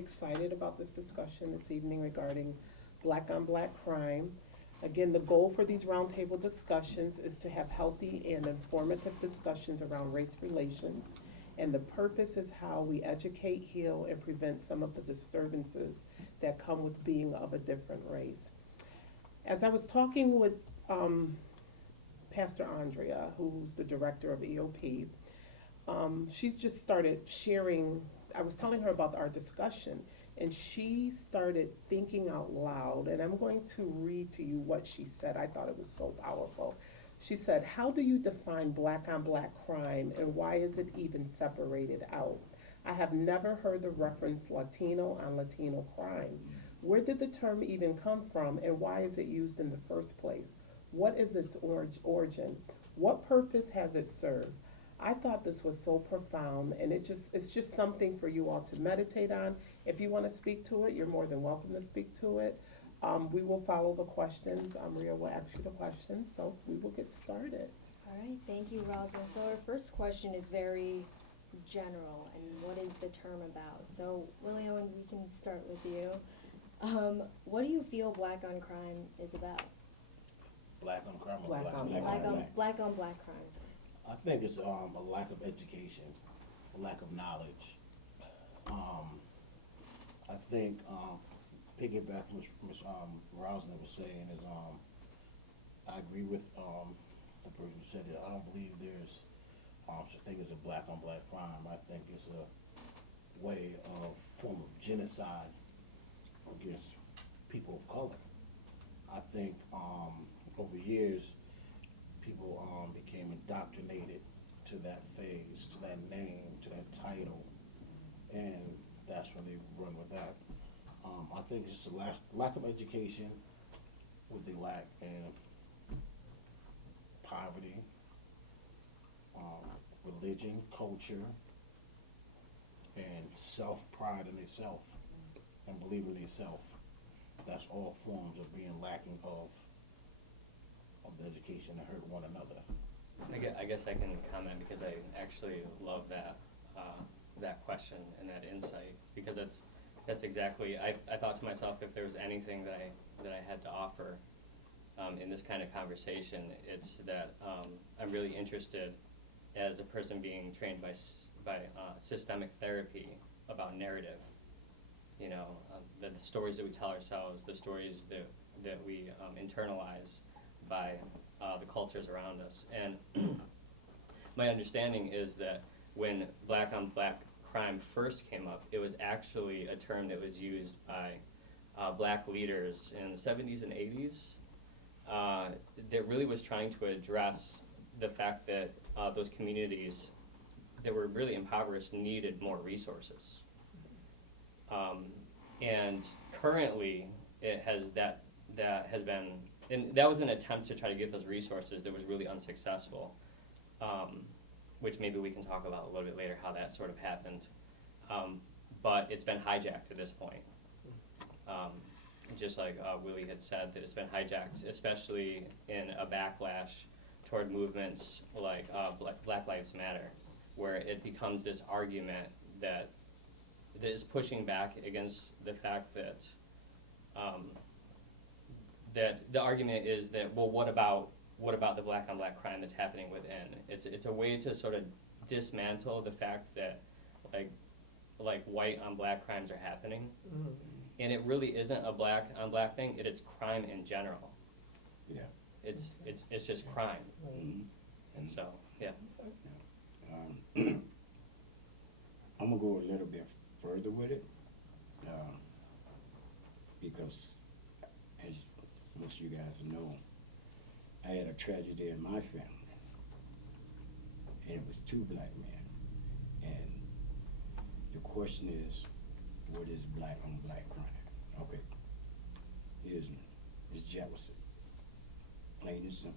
excited about this discussion this evening regarding black on black crime. Again, the goal for these roundtable discussions is to have healthy and informative discussions around race relations. And the purpose is how we educate, heal, and prevent some of the disturbances that come with being of a different race. As I was talking with Pastor Andrea, who's the director of EOP, she's just started sharing. I was telling her about our discussion, and she started thinking out loud, and I'm going to read to you what she said. I thought it was so powerful. She said, "How do you define black on black crime, and why is it even separated out? I have never heard the reference Latino on Latino crime. Where did the term even come from, and why is it used in the first place? What is its origin? What purpose has it served?" I thought this was so profound, and it's just something for you all to meditate on. If you want to speak to it, you're more than welcome to speak to it. We will follow the questions. Rhea will ask you the questions, so we will get started. All right, thank you, Rosalind. So our first question is very general, and what is the term about? So, William, we can start with you. What do you feel black on crime is about? Black on crime or Black black on on black. Black on black crimes. I think it's a lack of education, a lack of knowledge. I think piggyback from Ms. Rosalind was saying is I agree with the person who said it. I don't believe there's such a thing as a black on black crime. I think it's a way of form of genocide against people of color. I think over years people became indoctrinated to that phase, to that name, to that title, and that's when they run with that. I think it's just a lack of education, what they lack in poverty, religion, culture, and self-pride in themselves and believing in themselves. That's all forms of being lacking of the education to hurt one another. I guess I can comment because I actually love that that question and that insight, because that's exactly, I thought to myself, if there was anything that I had to offer in this kind of conversation, it's that I'm really interested as a person being trained by systemic therapy about narrative. You know, the stories that we tell ourselves, the stories that we internalize by the cultures around us. And my understanding is that when black on black crime first came up, it was actually a term that was used by black leaders in the 70s and 80s that really was trying to address the fact that those communities that were really impoverished needed more resources. And currently, it has that has been, and that was an attempt to try to get those resources that was really unsuccessful, which maybe we can talk about a little bit later how that sort of happened. But it's been hijacked at this point. Just like Willie had said, that it's been hijacked, especially in a backlash toward movements like Black Lives Matter, where it becomes this argument that is pushing back against the fact that that the argument is that, well, what about the black on black crime that's happening within? It's a way to sort of dismantle the fact that like white on black crimes are happening, and it really isn't a black on black thing. It's crime in general. Yeah. It's just crime, and so yeah. I'm gonna go a little bit further with it, because as most of you guys know, I had a tragedy in my family, and it was two black men. And the question is, what is black on black crime? Okay, it's jealousy. Plain and simple.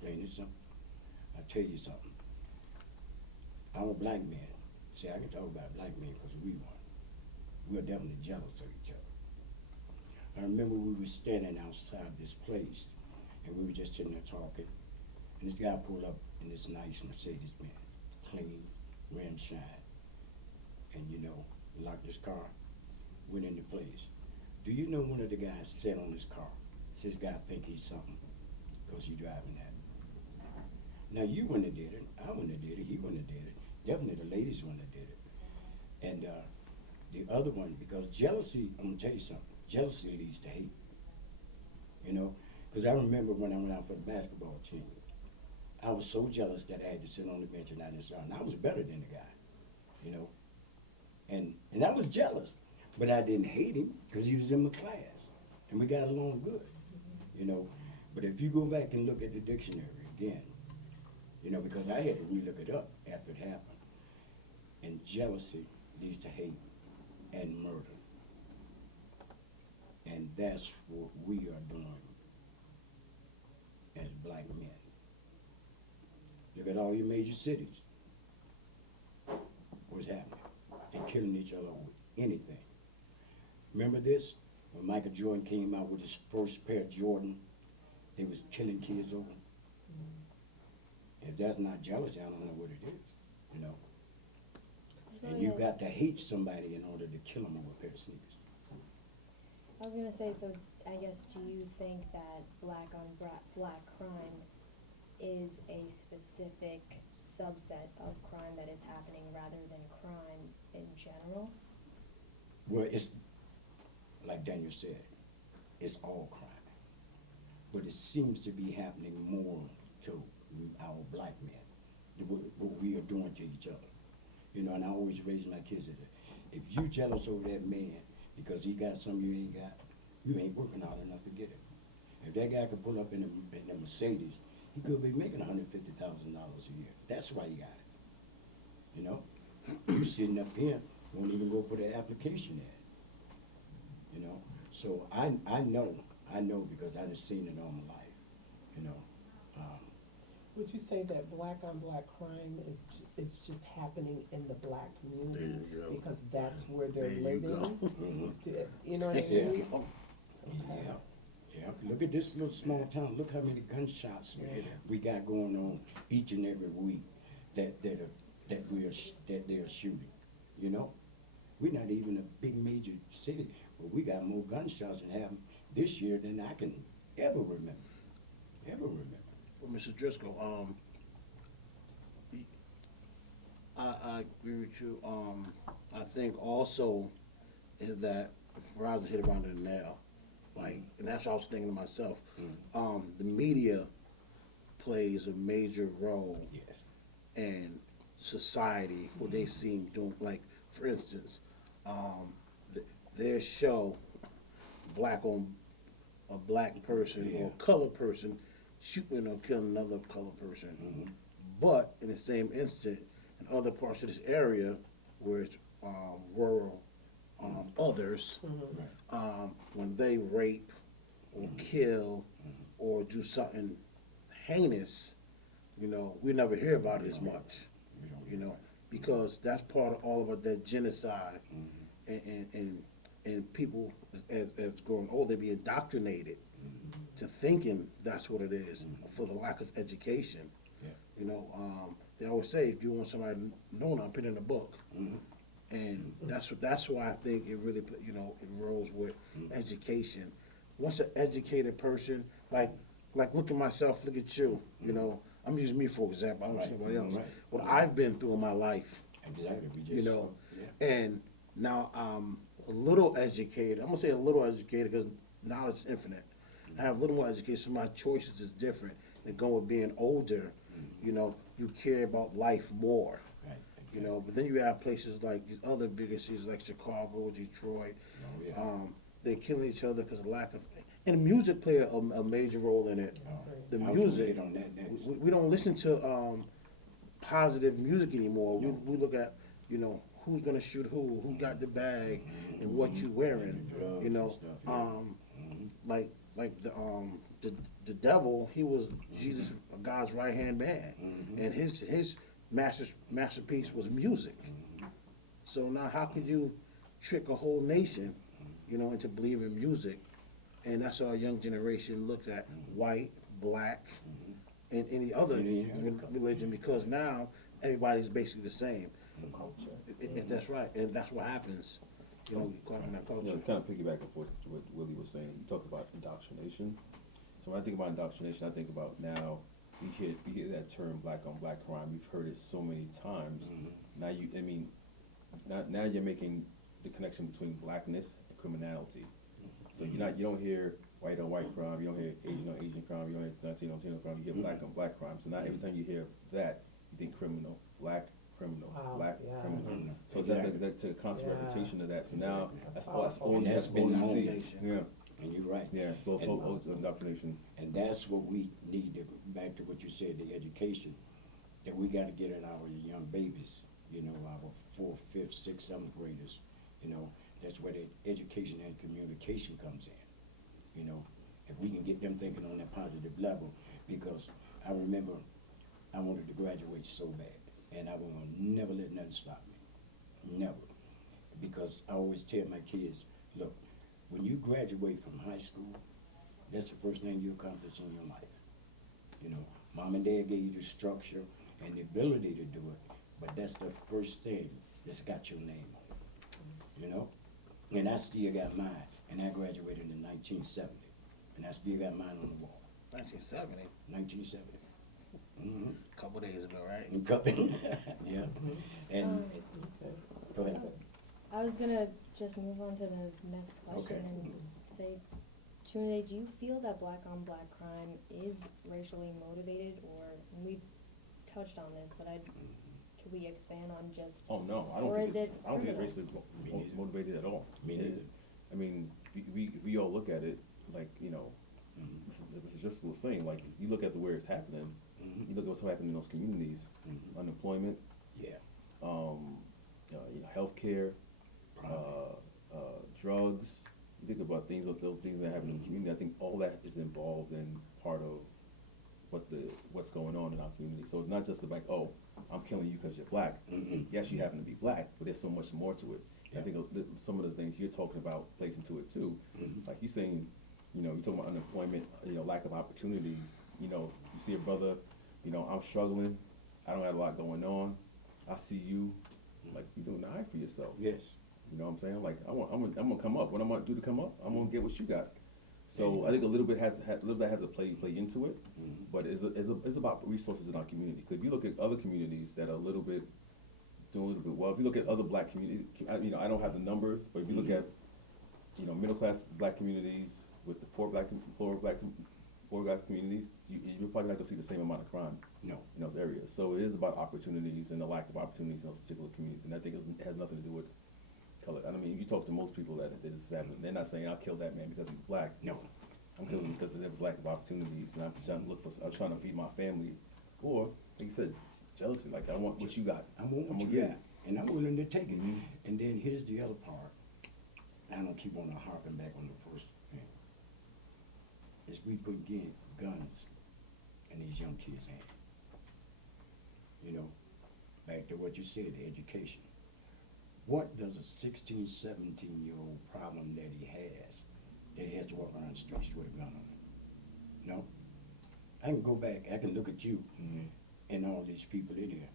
Plain and simple. I'll tell you something. I'm a black man. See, I can talk about black men because we're definitely jealous of each other. I remember we were standing outside this place, and we were just sitting there talking, and this guy pulled up in this nice Mercedes-Benz, clean, rim shine, and locked his car, went into place. Do you know one of the guys sat on his car? This guy think he's something because he driving that. Now you wouldn't have did it. I wouldn't have did it. He wouldn't have did it. Definitely the ladies wouldn't have did it. And the other one, because jealousy, I'm gonna tell you something. Jealousy leads to hate. You know, because I remember when I went out for the basketball team, I was so jealous that I had to sit on the bench and I didn't start. And I was better than the guy, you know. And I was jealous, but I didn't hate him because he was in my class, and we got along good, you know. But if you go back and look at the dictionary again, you know, because I had to relook it up after it happened, and jealousy leads to hate and murder. And that's what we are doing as black men. Look at all your major cities. What's happening? They're killing each other with anything. Remember this? When Michael Jordan came out with his first pair of Jordan, they was killing kids over. If that's not jealousy, I don't know what it is, you know. And you got to hate somebody in order to kill them over a pair of sneakers. I was gonna say, so I guess, do you think that black on black crime is a specific subset of crime that is happening rather than crime in general? Well, it's, like Daniel said, it's all crime. But it seems to be happening more to our black men, what we are doing to each other. You know, and I always raise my kids as if you jealous over that man because he got something you ain't got, you ain't working hard enough to get it. If that guy could pull up in a Mercedes, he could be making $150,000 a year. That's why he got it. You know, you sitting up here, won't even go put an application in. You know, so I know because I just seen it all my life. You know. Would you say that black on black crime is just happening in the black community? There you go. Because that's where they're There you living? go. You know what I Yeah. mean? Yeah, yeah. Look at this little small town. Look how many gunshots Yeah. we got going on each and every week that they're shooting. You know, we're not even a big major city, but we got more gunshots and have this year than I can ever remember. Well, Mr. Driscoll, I agree with you. I think also is that Roz hit around the nail, like, and that's what I was thinking to myself. The media plays a major role Yes. in society, what they seem doing. Like, for instance, their show, black on a black person or a colored person shooting or killing another colored person. But in the same instant, in other parts of this area where it's rural, others, when they rape or kill or do something heinous, you know, we never hear about it as much, you know, because that's part of all of that genocide, and people as growing old, they be indoctrinated to thinking that's what it is for the lack of education. Yeah. You know, they always say if you want somebody to know now, put it in a book. And that's why I think it really, you know, it rolls with education. Once an educated person, like look at myself, look at you, you know, I'm using me for example, I don't see anybody else. Right. What I've been through in my life, Exactly. We just, you know, yeah. and now I'm a little educated. I'm gonna say a little educated because knowledge is infinite. I have a little more education, so my choices is different. And going with being older, you know, you care about life more. Right. You know, but then you have places like these other bigger cities like Chicago, Detroit. Oh, yeah. They're killing each other because of lack of, and music play a major role in it. Oh, The I was gonna music, hit on that next. we don't listen to positive music anymore. We look at, you know, who's gonna shoot who got the bag, and what you wearing. Drugs You know, and stuff, yeah. like the devil, he was Jesus, God's right hand man, and his masterpiece was music. So now, how could you trick a whole nation, you know, into believing music? And that's how our young generation looks at white, black, and any other religion, because now everybody's basically the same. It's a culture. That's right, and that's what happens. You know, going on that You know, culture. kind of piggybacking what Willie was saying, he talked about indoctrination. So when I think about indoctrination, I think about now, we hear that term black on black crime, we've heard it so many times. Mhm. Now now you're making the connection between blackness and criminality. So you don't hear white on white crime, you don't hear Asian on Asian crime, you don't hear Latino on Latino crime, you hear black on black crime. So now every time you hear that, you think criminal, black criminal, Wow, black yeah. criminal. Mhm. So Exactly. that's a constant Yeah. repetition of that. So now That's that's powerful. all And that's that's been all the you see. foundation. Yeah, And you're right. yeah. So it's And- all it's indoctrination. And that's what we need to, back to what you said, the education, that we gotta get in our young babies, you know, our 4th, 5th, 6th, 7th graders, you know, that's where the education and communication comes in, you know. If we can get them thinking on that positive level, because I remember I wanted to graduate so bad, and I will never let nothing stop me, never. Because I always tell my kids, look, when you graduate from high school, that's the first thing you accomplish in your life. You know, mom and dad gave you the structure and the ability to do it, but that's the first thing that's got your name on it, you know? And I still got mine, and I graduated in 1970, and I still got mine on the wall, 1970, 1970. Mm-hmm. a couple days ago, right? Yeah, and, go ahead. I was gonna just move on to the next question Okay. and say, Tunde, do you feel that black on black crime is racially motivated, or, and we've touched on this, but could we expand on just, Oh no, I don't Or think is it's, it I don't think it's criminal? racially Me neither. motivated at all. Me It- neither. I mean, we all look at it like, you know, Mhm. Mr. Driscoll was saying, like, you look at where it's happening, Mhm. you look at what's happening in those communities, Mhm. unemployment, Yeah. healthcare, Probably. drugs. You think about those things that happen in the community. I think all that is involved in part of what's going on in our community. So it's not just about, oh, I'm killing you because you're black. Mhm. Yes, you happen to be black, but there's so much more to it. I Yeah. think some of the things you're talking about plays into it too. Mhm. Like you're saying, you know, you're talking about unemployment, lack of opportunities. You know, you see a brother, I'm struggling, I don't have a lot going on. I see you, like, you're doing the eye for yourself. Yes. You know what I'm saying? Like, I'm gonna come up. What I'm gonna do to come up? I'm gonna get what you got. So I think a little bit has to play into it, Mhm. but it's about resources in our community. 'Cause if you look at other communities that are a little bit doing a little bit well, if you look at other black communities, I don't have the numbers, but if you look Mhm. at middle class black communities with the poor black communities, you're probably not gonna see the same amount of crime No. in those areas. So it is about opportunities and the lack of opportunities in those particular communities, and I think it has nothing to do with color. I mean, you talk to most people that this is happening, they're not saying I'll kill that man because he's black. No. I'm killing him because there was lack of opportunities, and I'm trying to feed my family, or like you said, jealousy. Like I want what you got. I want what gonna you get got, and I'm willing to take it. Mhm. And then here's the other part. I don't keep on harping back on the first thing. Is we put guns in these young kids' hands. You know, back to what you said, the education. What does a 16, 17-year-old problem that he has to walk around the streets with a gun on him? No? I can go back, I can look at you Mhm. and all these people in here.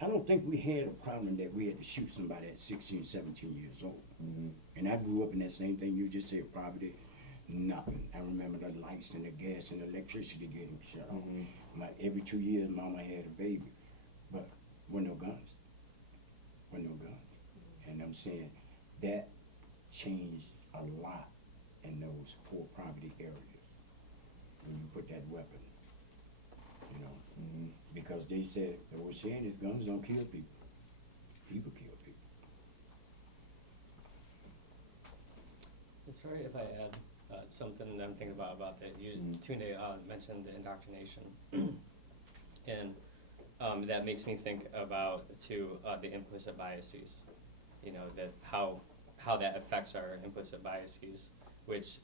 I don't think we had a problem that we had to shoot somebody at 16, 17 years old. Mhm. And I grew up in that same thing you just said, poverty, nothing. I remember the lights and the gas and the electricity getting shut off. Mhm. Every 2 years, mama had a baby, but with no guns. With no guns. And I'm saying that changed a lot in those poor poverty areas when you put that weapon, you know. Mhm. Because they said, they were saying is guns don't kill people. People kill people. It's all right if I add something that I'm thinking about that. Tunde mentioned the indoctrination, and that makes me think about the implicit biases. That how that affects our implicit biases, which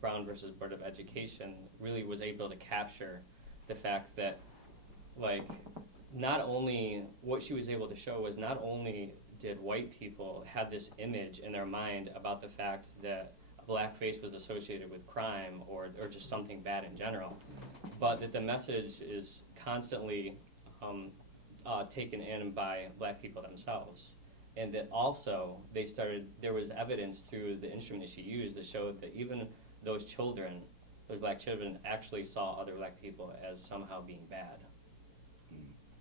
Brown versus Board of Education really was able to capture the fact that, like, not only what she was able to show was not only did white people have this image in their mind about the fact that blackface was associated with crime or just something bad in general, but that the message is constantly taken in by black people themselves. and that also there was evidence through the instrument that she used that showed that even those children, those black children, actually saw other black people as somehow being bad.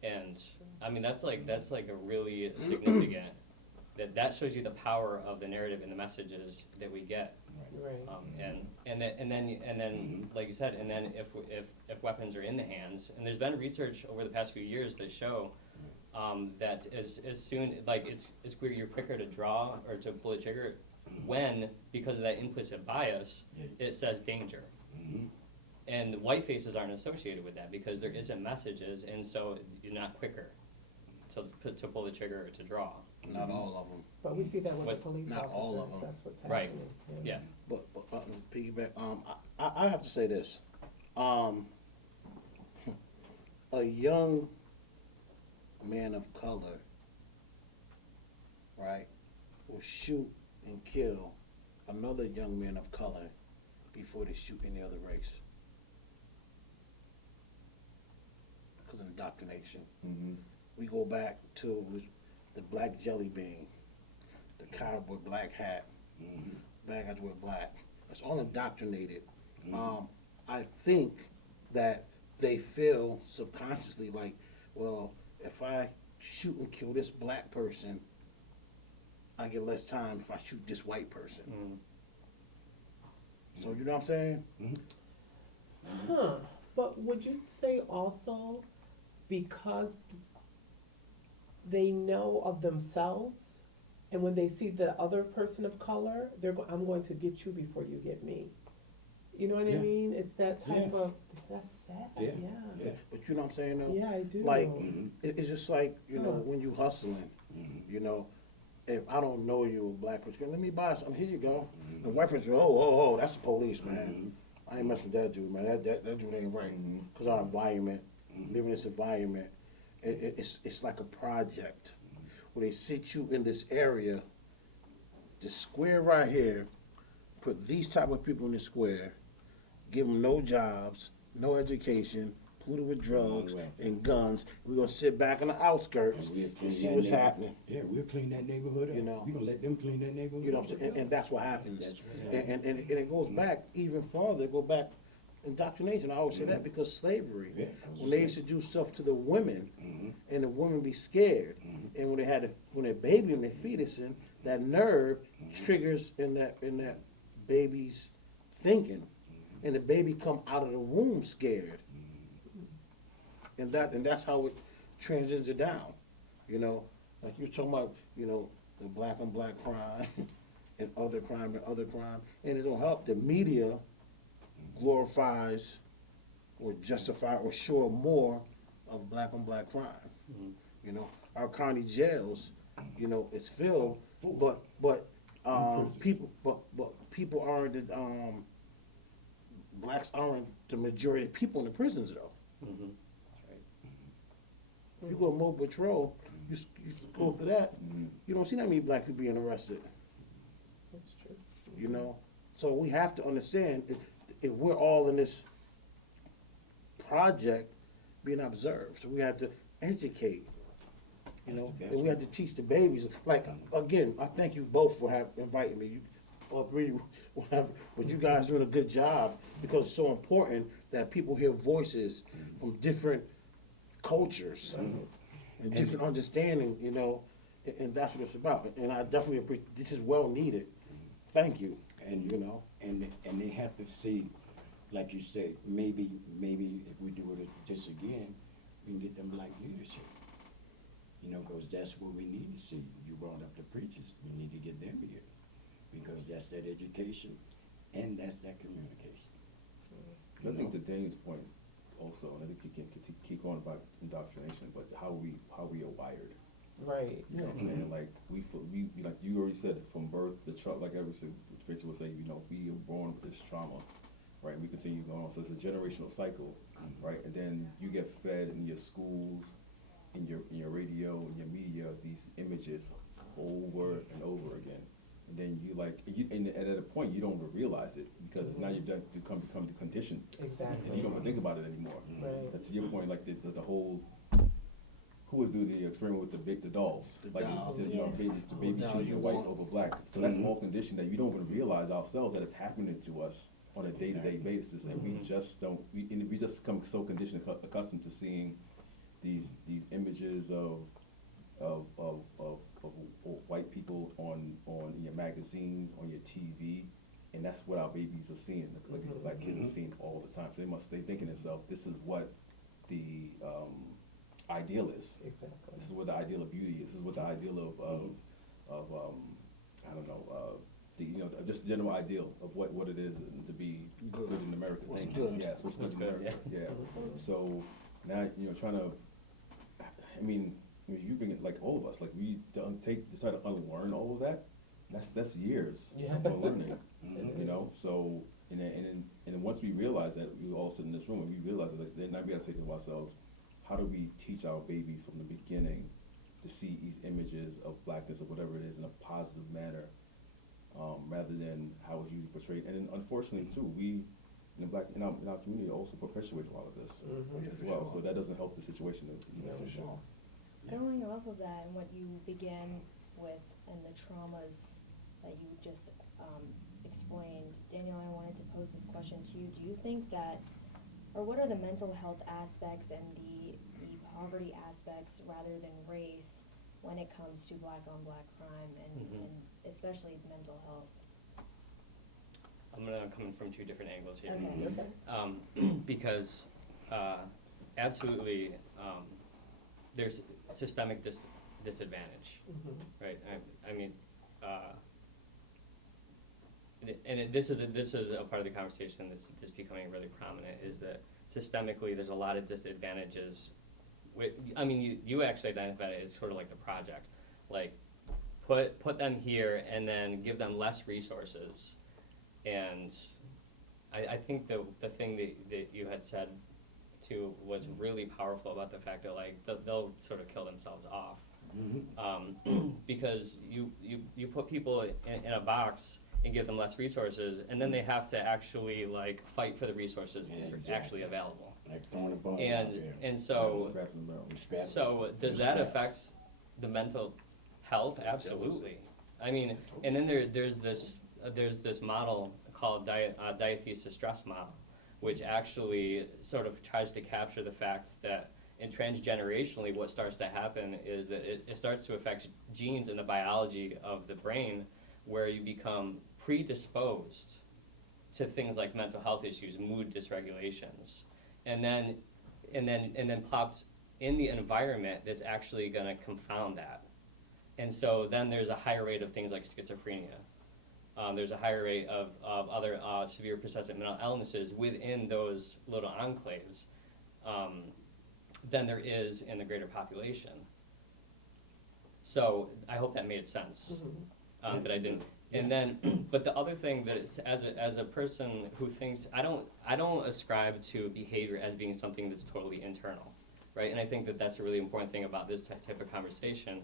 And I mean, that's like a really significant, that shows you the power of the narrative and the messages that we get. Right. And then like you said, and then if weapons are in the hands, and there's been research over the past few years that show that as soon, like it's where you're quicker to draw or to pull the trigger when, because of that implicit bias, it says danger. And white faces aren't associated with that because there isn't messages, and so you're not quicker to pull the trigger or to draw. Not all of them. But we see that with the But police not all of officers, them. that's what's Right. happening. Yeah. But piggyback. I have to say this. A young man of color, right, will shoot and kill another young man of color before they shoot any other race. Because of indoctrination. Mm-hmm. We go back to the black jelly bean, the cowboy black hat, bad guys wear black. It's all indoctrinated. I think that they feel subconsciously like, well, if I shoot and kill this black person, I get less time if I shoot this white person. So you know what I'm saying? Huh, but would you say also because they know of themselves, and when they see the other person of color, I'm going to get you before you get me. You know what I Yeah. mean? It's that type of, that's sad, Yeah. yeah. But you know what I'm saying though? Yeah, I do. Like, it's just like, you know, Huh. when you hustling, you know, if I don't know you, a black person, let me buy something, here you go. The white person, oh, that's the police, man. I ain't messing with that dude, man. That dude ain't right. Because our environment, living in this environment, it's like a project where they sit you in this area, the square right here, put these type of people in the square, give them no jobs, no education, polluted with drugs and guns. We're gonna sit back in the outskirts And we'll and clean see that what's neighbor- happening. Yeah, we'll clean that neighborhood up. You know. We gonna let them clean that neighborhood You know up. what I'm saying? And that's what happens. That's right. And it goes back even farther. It goes back indoctrination. I always say that because slavery. Yeah, When they used to do stuff to the women, Mhm. and the women be scared, and when they had when their baby and their fetus in, that nerve triggers in that baby's thinking, and the baby come out of the womb scared, and that's how it transitions it down. You know, like you're talking about, you know, the black on black crime and other crime, and it don't help. The media glorifies or justify or show more of black on black crime. You know, our county jails, you know, it's filled, but people aren't blacks aren't the majority of people in the prisons though. If you go to mobile patrol, you go for that, you don't see that many black people being arrested. That's true. You know, so we have to understand if we're all in this project being observed, so we have to educate. You know, and we have to teach the babies. Like again, I thank you both for inviting me. You, all three of you, whatever, but you guys doing a good job because it's so important that people hear voices from different cultures and different understanding. You know, and that's what it's about. And I definitely appreciate. This is well needed. Thank you. And you know, and they have to see, like you say, maybe if we do this again, we can get them black leadership. You know, because that's what we need to see. You brought up the preachers. We need to get them here because that's that education and that's that communication. I think to Daniel's point also, and I think you can keep going about indoctrination, but how we are wired. Right. You know what I'm saying? Like we like you already said it, from birth, like Rachel was saying, you know, we are born with this trauma, right? And we continue going on. So it's a generational cycle, right? And then you get fed in your schools, in your radio, in your media, these images over and over again. And then and at a point you don't even realize it because it's now you've done to become the condition. Exactly. And you don't even think about it anymore. Right. That's your point, like the whole who was doing the experiment with the dolls? The Like, dolls. the, you know, Yeah. the baby Now, choosing you white want- over black. So that's Mhm. all conditioned that we don't even realize ourselves that it's happening to us on a day-to-day Exactly. basis, and we Mhm. just don't, we just become so conditioned, accustomed to seeing these images of white people on in your magazines, on your TV, and that's what our babies are seeing. Like these black kids are seeing all the time. So they think to themselves, this is what the ideal is. Exactly. This is what the ideal of beauty is. This is what the ideal of I don't know, the, you know, just the general ideal of what it is to be Good. good in America. What's Thank you. good. Yes, what's What's good in good, America. Yeah. So now, you know, trying to, I mean, you bring it like all of us, like we decide to unlearn all of that. That's years Yeah. of learning, Mhm. you know. So and then once we realize that, we all sit in this room and we realize that, then now we gotta say to ourselves, how do we teach our babies from the beginning to see these images of blackness or whatever it is in a positive manner, rather than how it's usually portrayed. And then unfortunately too, we in our community also perpetuate a lot of this Mhm. Yeah, as for well. sure. So that doesn't help the situation Yeah, either. for sure. Yeah. Going off of that and what you began with and the traumas that you just explained, Daniel, I wanted to pose this question to you. Do you think that, or what are the mental health aspects and the poverty aspects rather than race when it comes to black on black crime Mhm. and especially mental health? I'm gonna come in from two different angles here. Okay. Because absolutely, there's systemic disadvantage, Mhm. right? I mean, this is a part of the conversation that's becoming really prominent, is that systemically there's a lot of disadvantages. I mean, you actually identified it as sort of like the project, like put them here and then give them less resources. And I think the thing that you had said too was really powerful about the fact that like they'll sort of kill themselves off, because you put people in a box and give them less resources, and then they have to actually like fight for the resources Yeah, that are exactly. actually available. Like throwing a ball out And there. and so Scraps and barrels. Scrap- so does that scraps. affect the mental health? Absolutely. I mean, and then there's this model called Diathesis stress model, which actually sort of tries to capture the fact that in transgenerationally what starts to happen is that it starts to affect genes in the biology of the brain, where you become predisposed to things like mental health issues, mood dysregulations, and then plopped in the environment that's actually going to confound that. And so then there's a higher rate of things like schizophrenia. There's a higher rate of other severe persistent mental illnesses within those little enclaves than there is in the greater population. So I hope that made sense, but I didn't. And then, but the other thing that is, as a person who thinks, I don't ascribe to behavior as being something that's totally internal, right? And I think that that's a really important thing about this type of conversation,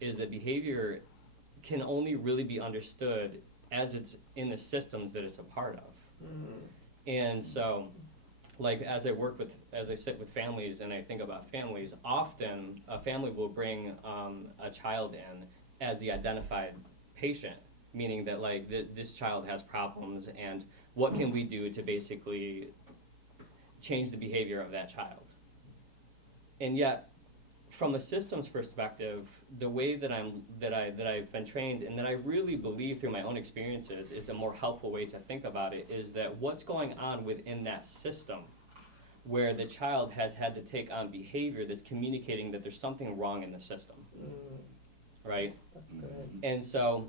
is that behavior can only really be understood as it's in the systems that it's a part of. And so, like as I sit with families and I think about families, often a family will bring a child in as the identified patient, meaning that like this child has problems and what can we do to basically change the behavior of that child. And yet, from a systems perspective, the way that I've been trained and that I really believe through my own experiences is a more helpful way to think about it, is that what's going on within that system where the child has had to take on behavior that's communicating that there's something wrong in the system, right? That's good. And so,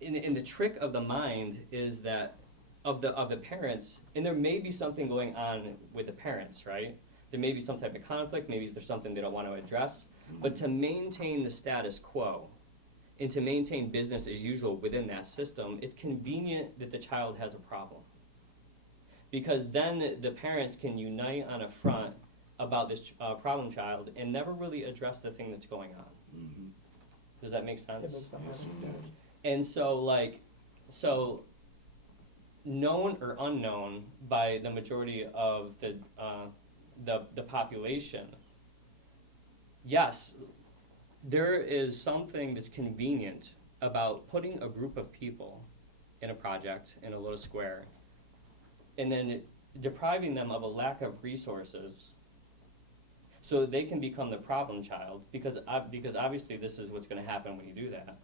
in the trick of the mind is that of the parents, and there may be something going on with the parents, right? There may be some type of conflict, maybe there's something they don't want to address, but to maintain the status quo and to maintain business as usual within that system, it's convenient that the child has a problem. Because then the parents can unite on a front about this problem child and never really address the thing that's going on. Does that make sense? It makes a lot of sense. And so known or unknown by the majority of the the population, yes, there is something that's convenient about putting a group of people in a project in a little square and then depriving them of a lack of resources so that they can become the problem child, because obviously this is what's going to happen when you do that.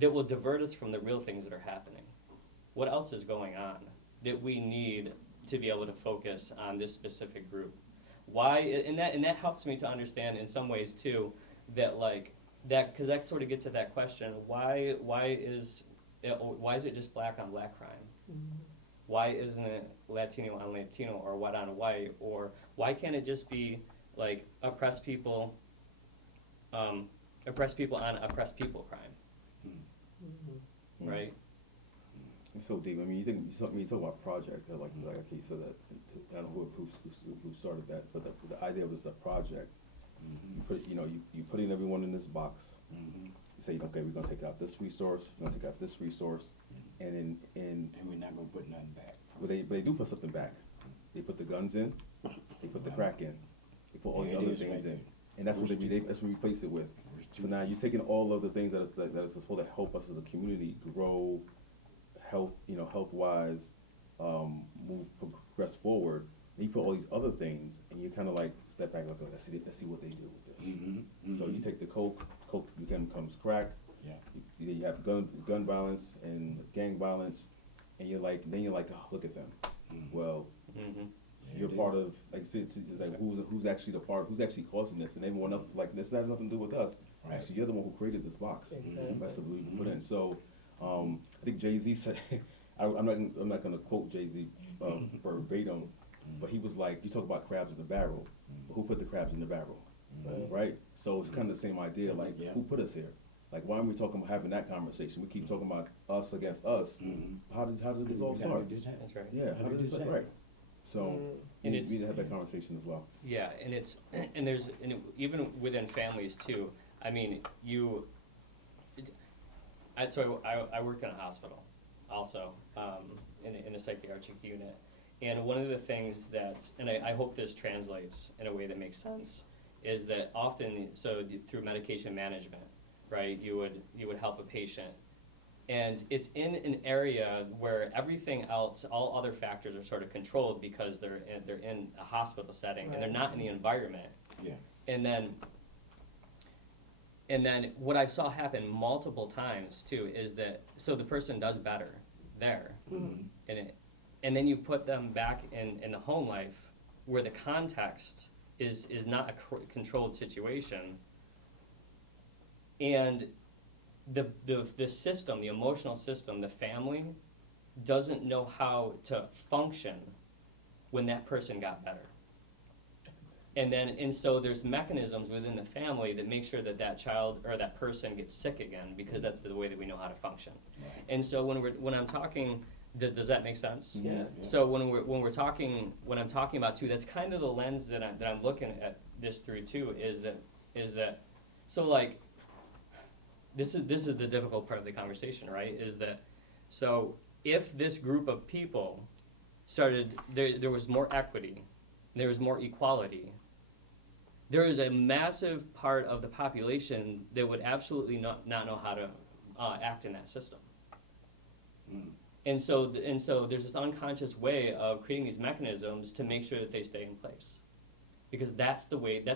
That will divert us from the real things that are happening. What else is going on that we need to be able to focus on this specific group? Why? And that helps me to understand in some ways too that like that, because that sort of gets at that question: why is it just black on black crime? Why isn't it Latino on Latino or white on white? Or why can't it just be like oppressed people on oppressed people crime? Right? It's so deep. I mean, you talk about project, like you said that. I don't know who started that, but the idea was a project. You put in everyone in this box. You say, okay, we're gonna take out this resource, we're gonna take out this resource, and we're not gonna put nothing back. but they do put something back. They put the guns in, they put the crack in, they put all the There it other is things right in, and that's what that's what we replace it with. So now you're taking all of the things that is supposed to help us as a community grow, health-wise, progress forward. And you put all these other things, and you kind of like step back, like, oh, let's see what they do with this. So you take the coke becomes crack. Yeah. You have gun violence and gang violence, and you're like, oh, look at them. Well, you're part of, like, it's like who's actually who's actually causing this, and everyone else is like, this has nothing to do with us. Right. Actually, you're the one who created this box. Exactly. That's the belief you put in. So, I think Jay-Z said, I'm not gonna quote Jay-Z verbatim, but he was like, you talk about crabs in the barrel, but who put the crabs in the barrel, right? So it's kind of the same idea, like, who put us here? Like, why aren't we having that conversation? We keep talking about us against us. How did this all start? That's right. Yeah, how did this start? Right. So we And need to have that conversation as well. Yeah, and even within families too. I mean, I worked in a hospital also, in a psychiatric unit. And one of the things and I hope this translates in a way that makes sense, is that often, through medication management, right, you would help a patient. And it's in an area where everything else, all other factors are sort of controlled because they're in a hospital setting, and they're not in the environment. Yeah. And then what I saw happen multiple times too is that, so the person does better there, and then you put them back in the home life where the context is not a controlled situation, and the system, the emotional system, the family doesn't know how to function when that person got better. And so there's mechanisms within the family that make sure that child or that person gets sick again, because that's the way that we know how to function. Right. And so when I'm talking, does that make sense? Yes. So when I'm talking about too, that's kind of the lens that I'm looking at this through too, is that so like this is the difficult part of the conversation, right? Is that, so if this group of people started, there was more equity, there was more equality, there is a massive part of the population that would absolutely not know how to act in that system. And so there's this unconscious way of creating these mechanisms to make sure that they stay in place, because that's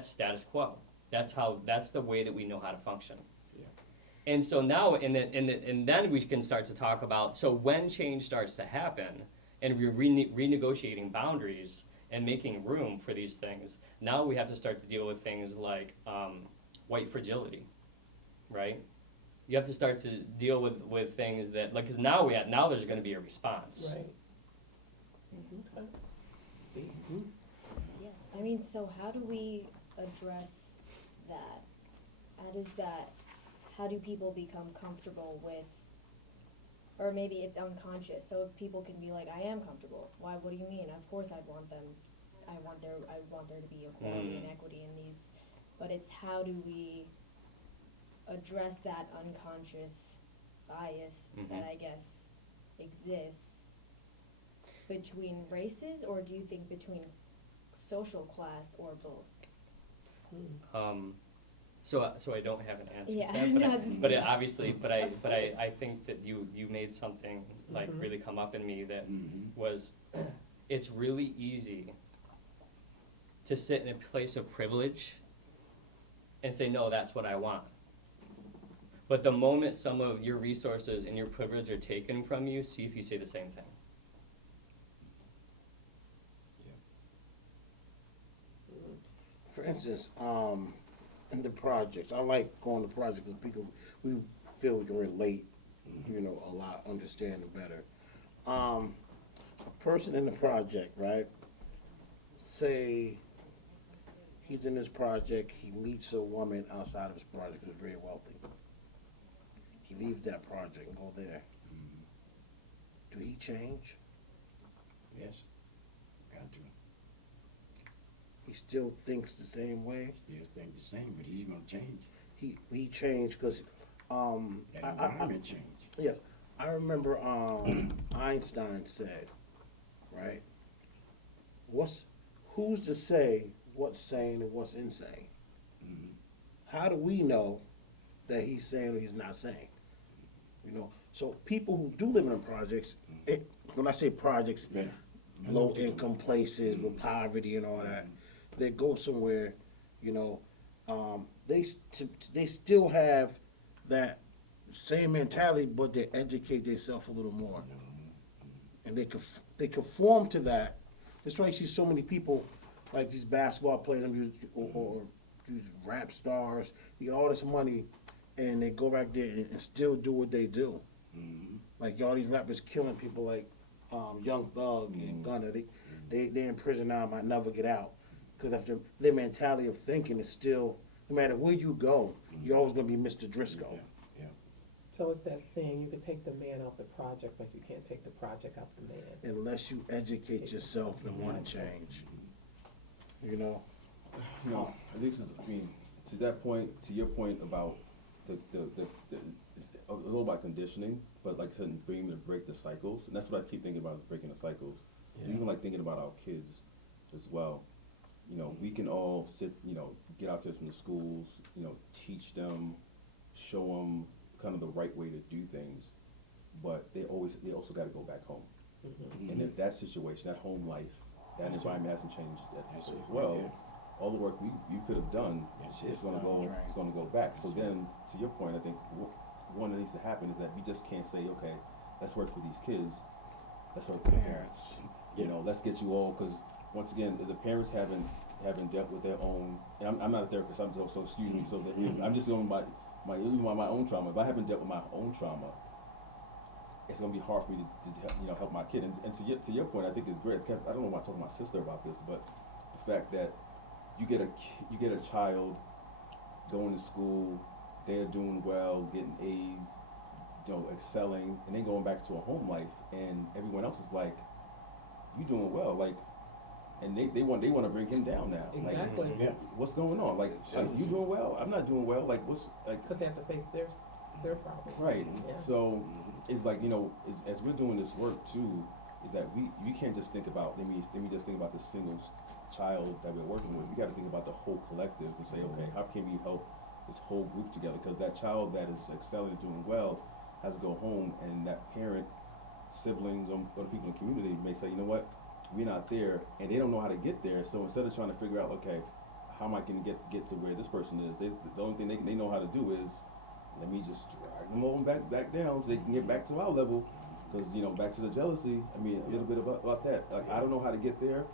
status quo. That's the way that we know how to function. Yeah. And so now, and then we can start to talk about, so when change starts to happen, and we're renegotiating boundaries and making room for these things, now we have to start to deal with things like white fragility, right? You have to start to deal with things that, like, because now there's going to be a response. Right. Okay. Steve? Yes, I mean, so how do we address that? How do people become comfortable with, or maybe it's unconscious, so if people can be like, I am comfortable, what do you mean? Of course I want there to be equality and equity in these, but it's how do we address that unconscious bias that I guess exists between races, or do you think between social class, or both? So I don't have an answer Yeah, to that, but not- but obviously, but I think that you made something like Mhm. really come up in me that Mhm. was, it's really easy to sit in a place of privilege and say, no, that's what I want. But the moment some of your resources and your privilege are taken from you, see if you say the same thing. For instance, in the projects, I like going to projects because we feel we can relate, you know, a lot, understand it better. A person in the project, right? Say he's in this project, he meets a woman outside of his project who's very wealthy. He leaves that project and go there. Do he change? Yes. Got to. He still thinks the same way. Still think the same, but he's gonna change. He changed because That environment change. yes, I remember Einstein said, right? Who's to say what's sane and what's insane? Mhm. How do we know that he's sane or he's not sane? You know, so people who do live in projects, when I say projects, Yeah. low income places with poverty and all that, they go somewhere, you know, they still have that same mentality, but they educate themselves a little more, and they conform to that. That's why you see so many people like these basketball players or these rap stars, they get all this money, and they go back there and still do what they do. Mhm. Like all these rappers killing people like Young Thug and Gunna. They in prison now, might never get out because after their mentality of thinking is still, no matter where you go, you're always gonna be Mr. Driscoll. Yeah. So it's that saying, you can take the man out the project, but you can't take the project out the man. Unless you educate yourself and want to change. You know? You know, I think this is, I mean, to that point, to your point about the a little about conditioning, but like I said, being able to break the cycles, and that's what I keep thinking about, is breaking the cycles. And even like thinking about our kids as well. You know, we can all sit, you know, get our kids from the schools, you know, teach them, show them kind of the right way to do things, but they also got to go back home. And if that situation, that home life, that environment hasn't changed That's as it, well, right there. all the work you could have done That's is it. going to Down the go drain. it's going to go back. So That's it. then, to your point, I think one that needs to happen is that we just can't say, okay, let's work for these kids, let's work for the parents. You know, let's get you all, because once again, the parents haven't dealt with their own. And I'm not a therapist, so excuse me. So that I'm just going by my own trauma. If I haven't dealt with my own trauma, it's gonna be hard for me to help my kid. And to your point, I think it's great. I don't know why I talk to my sister about this, but the fact that you get a child going to school, they're doing well, getting A's, you know, excelling, and then going back to a home life, and everyone else is like, you doing well, like, and they want to bring him down now. Exactly. Like, what's going on? Like, you doing well? I'm not doing well. Like, what's like? Because they have to face their problems. Right. Yeah. So it's like, you know, as we're doing this work too, is that we can't just think about, let me just think about the single child that we're working with. We got to think about the whole collective and say, okay, how can we help this whole group together? Because that child that is excelling and doing well has to go home, and that parent, siblings, or the people in the community may say, you know what, we're not there, and they don't know how to get there. So instead of trying to figure out, okay, how am I going to get to where this person is, the only thing they know how to do is, let me just drag them all back down so they can get back to our level. Because, you know, back to the jealousy, I mean, a little bit about that. Like, I don't know how to get there,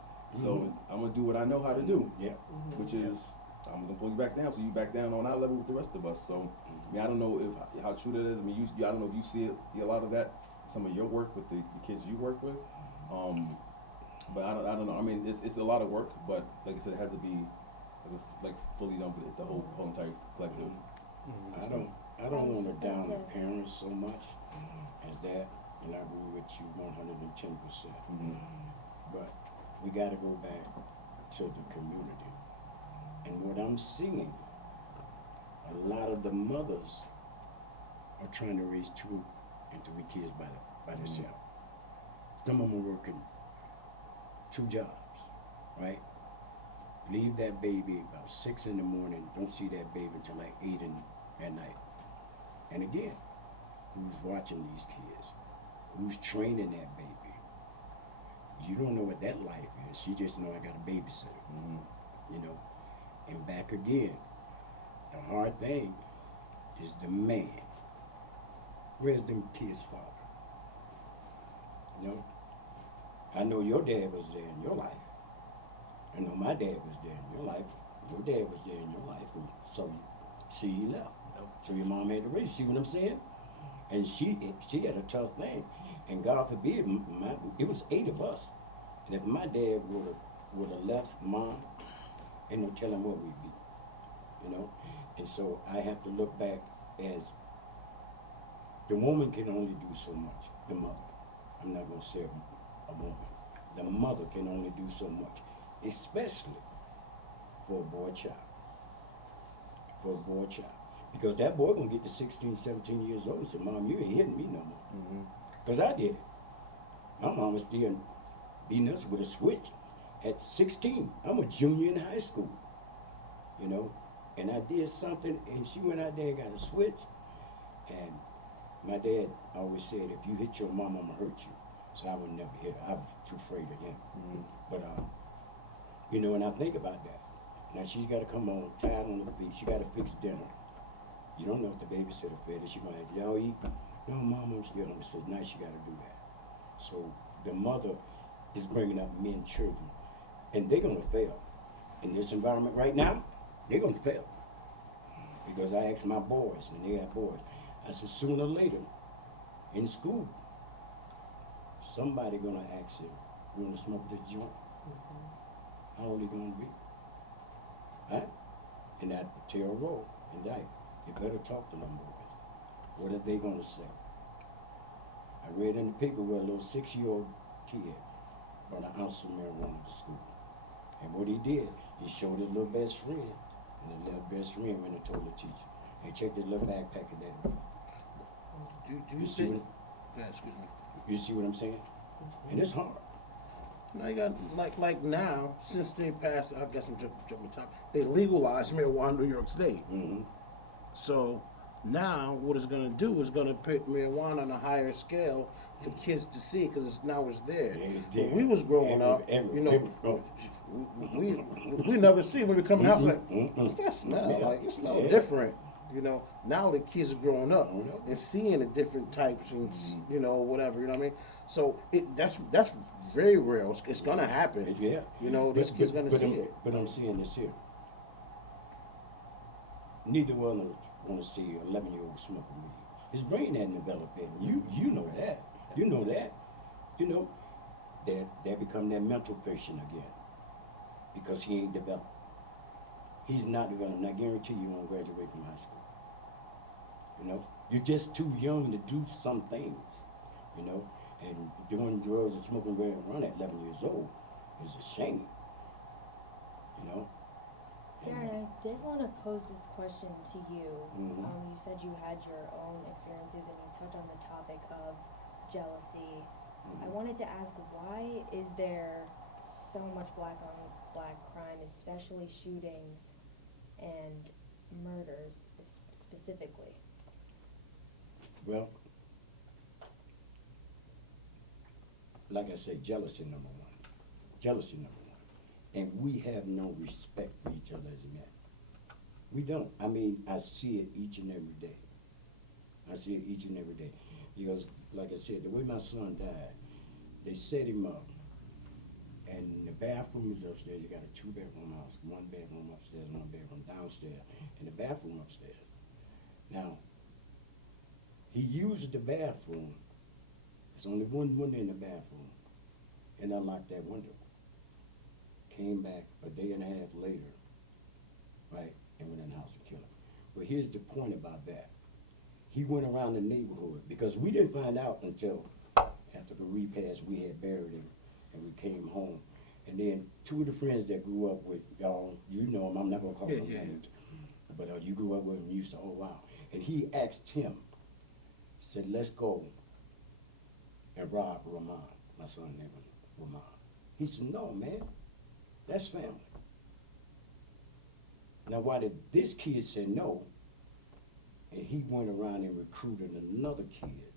so I'm going to do what I know how to do, Yeah. which is, I'm going to pull you back down so you back down on our level with the rest of us. So, I mean, I don't know how true that is. I mean, I don't know if you see a lot of that, some of your work with the kids you work with. But I don't know. I mean, it's a lot of work, but like I said, it has to be like fully done with the whole entire collective. I don't want to down the parents so much as that, and I agree with you 110%. But we got to go back to the community. And what I'm seeing, a lot of the mothers are trying to raise 2 and 3 kids by themselves. Some of them are working 2 jobs, right? leave that baby about 6 in the morning, don't see that baby until like 8 at night. And again, who's watching these kids? Who's training that baby? You don't know what that life is. She just know I got a babysitter, you know. And back again, the hard thing is the man. Where's them kids' father? You know, I know your dad was there in your life. I know my dad was there in your life. Your dad was there in your life, and so he left. So your mom had to raise. See what I'm saying? And she had a tough thing, and God forbid, it was 8 of us. And if my dad would have left mom, ain't no telling what we'd be, you know. And so I have to look back as the woman can only do so much. The mother, I'm not gonna say a woman. The mother can only do so much, especially for a boy child. For a boy child. Because that boy gonna get to 16, 17 years old and say, Mom, you ain't hitting me no more. Because I did it. My mom was still beating us with a switch at 16. I'm a junior in high school, you know. And I did something, and she went out there and got a switch. And my dad always said, if you hit your mom, I'm gonna hurt you. So I would never hit her. I was too afraid of him. But, you know, and I think about that. Now she's got to come home, tired on the feet. She got to fix dinner. You don't know if the babysitter fed her. She might say, y'all eat? No, Mom, I'm still hungry. So now she got to do that. So the mother is bringing up men, children, and they're going to fail. In this environment right now, they're going to fail. Because I asked my boys, and they have boys, I said, sooner or later, in school, somebody going to ask you, you want to smoke this joint? How old are you going to be? Right? And that Terrell Road, and that, you better talk to them boys. What are they going to say? I read in the paper where a little 6-year-old kid brought an ounce of marijuana to school. And what he did, he showed his little best friend, and the little best friend went and told the teacher. They checked his little backpack and that. Do you see think? what, Yeah, excuse me. you see what I'm saying? And it's hard. Now you got like now, since they passed, I guess I'm jumping the top. They legalized marijuana in New York State. So now what it's going to do is going to put marijuana on a higher scale for kids to see because now it's there. When we was growing up, you know, we never see when we come in the house like, what's that smell? Like it smells different. You know, now the kids are growing up and seeing the different types and you know whatever. You know what I mean? So that's very real. It's gonna happen. Yeah. You know, this kid's gonna see it. But I'm seeing this here. Neither one of us want to see an 11-year-old smoking weed. His brain hadn't developed yet. You know that. You know that. You know that become that mental patient again because he ain't developed. He's not developed. And I guarantee you won't graduate from high school. You know, you're just too young to do some things. You know, and doing drugs and smoking marijuana at 11 years old is a shame. You know. Darren, I did want to pose this question to you. Mhm. You said you had your own experiences and you touched on the topic of jealousy. I wanted to ask, why is there so much black on black crime, especially shootings and murders specifically? Well, like I said, jealousy number one. Jealousy number one. And we have no respect for each other as men. We don't. I mean, I see it each and every day. I see it each and every day. Because, like I said, the way my son died, they set him up. And the bathroom is upstairs. You got a 2-bedroom house. 1 bedroom upstairs, 1 bedroom downstairs, and the bathroom upstairs. Now, he used the bathroom. There's only one window in the bathroom. And unlocked that window. Came back a day and a half later, right, and went in the house and killed him. But here's the point about that. He went around the neighborhood because we didn't find out until after the repast we had buried him and we came home. And then 2 of the friends that grew up with y'all, you know him, I'm not gonna call them names, but you grew up with him, you used to, oh wow. And he asked him, said, let's go and rob Ramon, my son named Ramon. He said, no, man. That's family. Now, why did this kid say no, and he went around and recruited another kid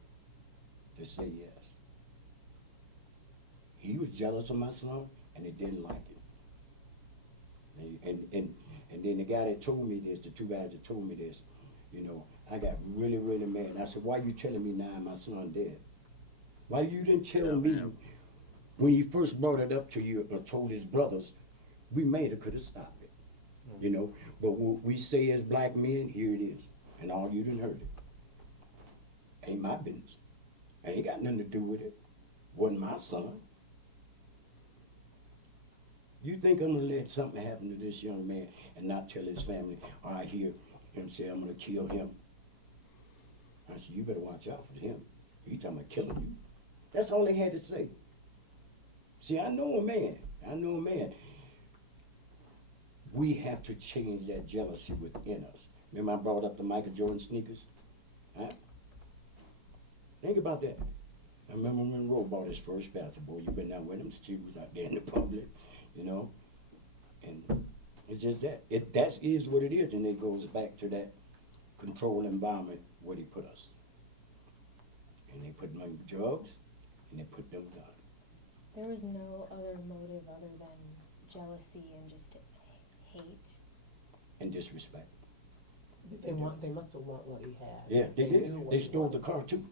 to say yes? He was jealous of my son, and he didn't like it. And then the guy that told me this, the two guys that told me this, you know, I got really, really mad. And I said, why you telling me now my son dead? Why you didn't tell me when you first brought it up to you or told his brothers, we may have could have stopped it, you know? But what we say as black men, here it is. And all you done heard it. Ain't my business. Ain't got nothing to do with it. Wasn't my son. You think I'm gonna let something happen to this young man and not tell his family, or I hear him say I'm gonna kill him? I said, you better watch out for him. He talking about killing you. That's all they had to say. See, I know a man. I know a man. We have to change that jealousy within us. Remember I brought up the Michael Jordan sneakers? Huh? Think about that. I remember when Roe bought his first basketball. You been out with him, she was out there in the public, you know? And it's just that. That is what it is, and it goes back to that controlled environment where they put us. And they put them on drugs, and they put them guns. There was no other motive other than jealousy and just hate. And disrespect. They must have want what he had. Yeah, they knew did. what They he stole the wanted. car too.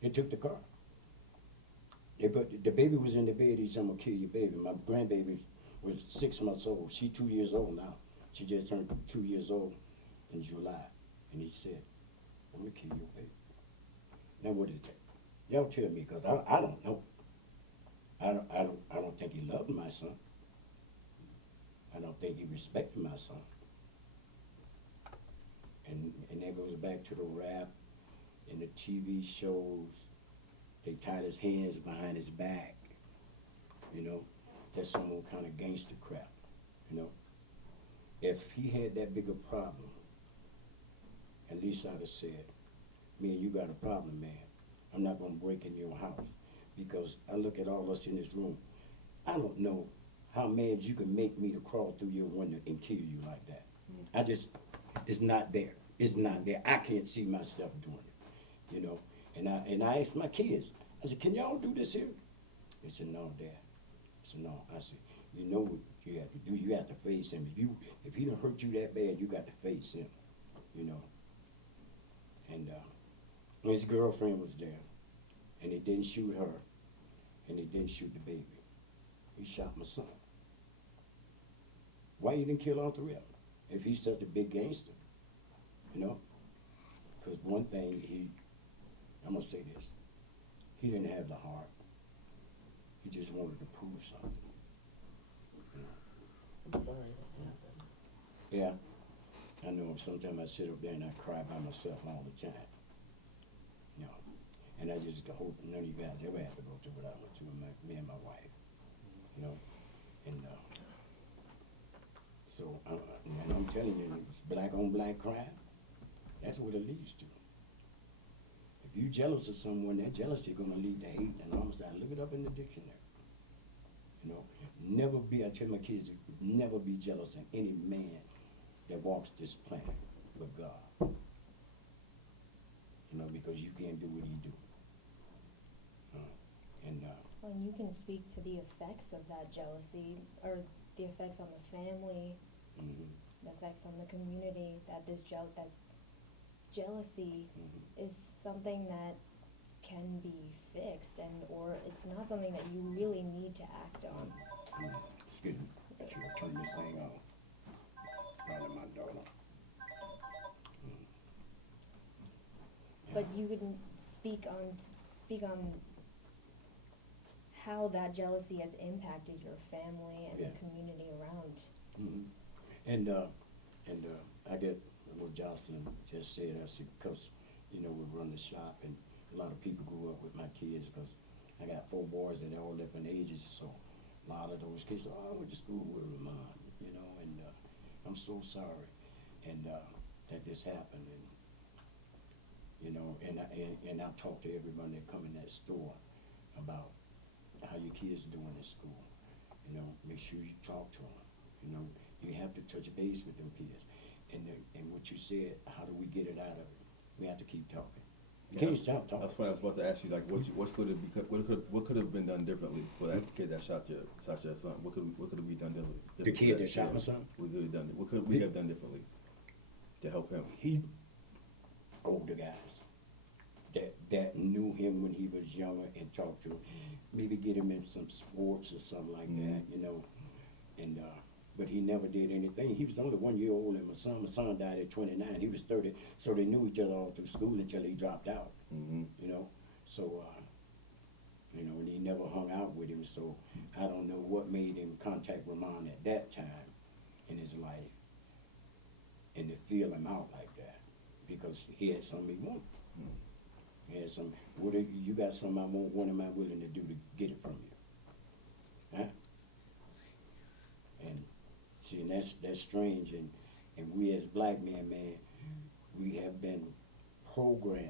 They took the car. The baby was in the bed. He said, I'm gonna kill your baby. My grandbaby was 6 months old. She 2 years old now. She just turned 2 years old in July. And he said, I'm gonna kill your baby. Now what is that? Y'all tell me, because I don't know. I don't think he loved my son. I don't think he respected my son. And that goes back to the rap and the TV shows. They tied his hands behind his back. You know, that's some old kind of gangster crap. You know, if he had that bigger problem, at least I'd have said, man, you got a problem, man. I'm not gonna break in your house. Because I look at all us in this room, I don't know how mad you can make me to crawl through your window and kill you like that. I just, it's not there. It's not there. I can't see myself doing it, you know. And I asked my kids, I said, can y'all do this here? They said, no, Dad. I said, no. I said, you know what you have to do. You have to face him. If he done hurt you that bad, you got to face him, you know. And his girlfriend was there, and he didn't shoot her, and he didn't shoot the baby. He shot my son. Why you didn't kill all three of them? If he's such a big gangster, you know? Because one thing I'm gonna say this, he didn't have the heart. He just wanted to prove something. You know? I'm sorry that happened. Yeah, I know. Sometimes I sit up there and I cry by myself all the time. You know, and I just hope none of you guys ever have to go through what I went through with me and my wife. You know, and so and I'm telling you, it's black on black crime. That's what it leads to. If you're jealous of someone, that jealousy is going to lead to hate and homicide. Look it up in the dictionary. You know, never be, I tell my kids, never be jealous of any man that walks this planet but God. You know, because you can't do what he do. Well, and you can speak to the effects of that jealousy, or the effects on the family, the effects on the community, that jealousy is something that can be fixed, or it's not something that you really need to act on. Excuse me. She'll turn this thing off. Running my daughter. But you can speak on how that jealousy has impacted your family and Yeah. the community around. And I get what Jocelyn just said. I said, because, you know, we run the shop, and a lot of people grew up with my kids, because I got 4 boys that are all different ages, so a lot of those kids, I went to school with my mom, you know, and I'm so sorry, and that this happened, and you know, and I talk to everyone that come in that store about how your kids doing in school. You know, make sure you talk to them. You know, you have to touch base with them kids. and what you said, how do we get it out of it? We have to keep talking. You Yeah, can't stop talking. That's funny. I was about to ask you, like, what could have been done differently for that kid that shot your son? What could we done differently? The kid that shot my son? What could we have done differently to help him? He, older guys, that knew him when he was younger and talked to him, maybe get him in some sports or something like that, you know, and, but he never did anything. He was only 1 year old, and my son died at 29. He was 30, so they knew each other all through school until he dropped out, you know. So, you know, and he never hung out with him, so I don't know what made him contact Ramon at that time in his life and to feel him out like that, because he had something he wanted. He had some, you got something I want, what am I willing to do to get it from you? Huh? And see, and that's strange, and we as black men, man, we have been programmed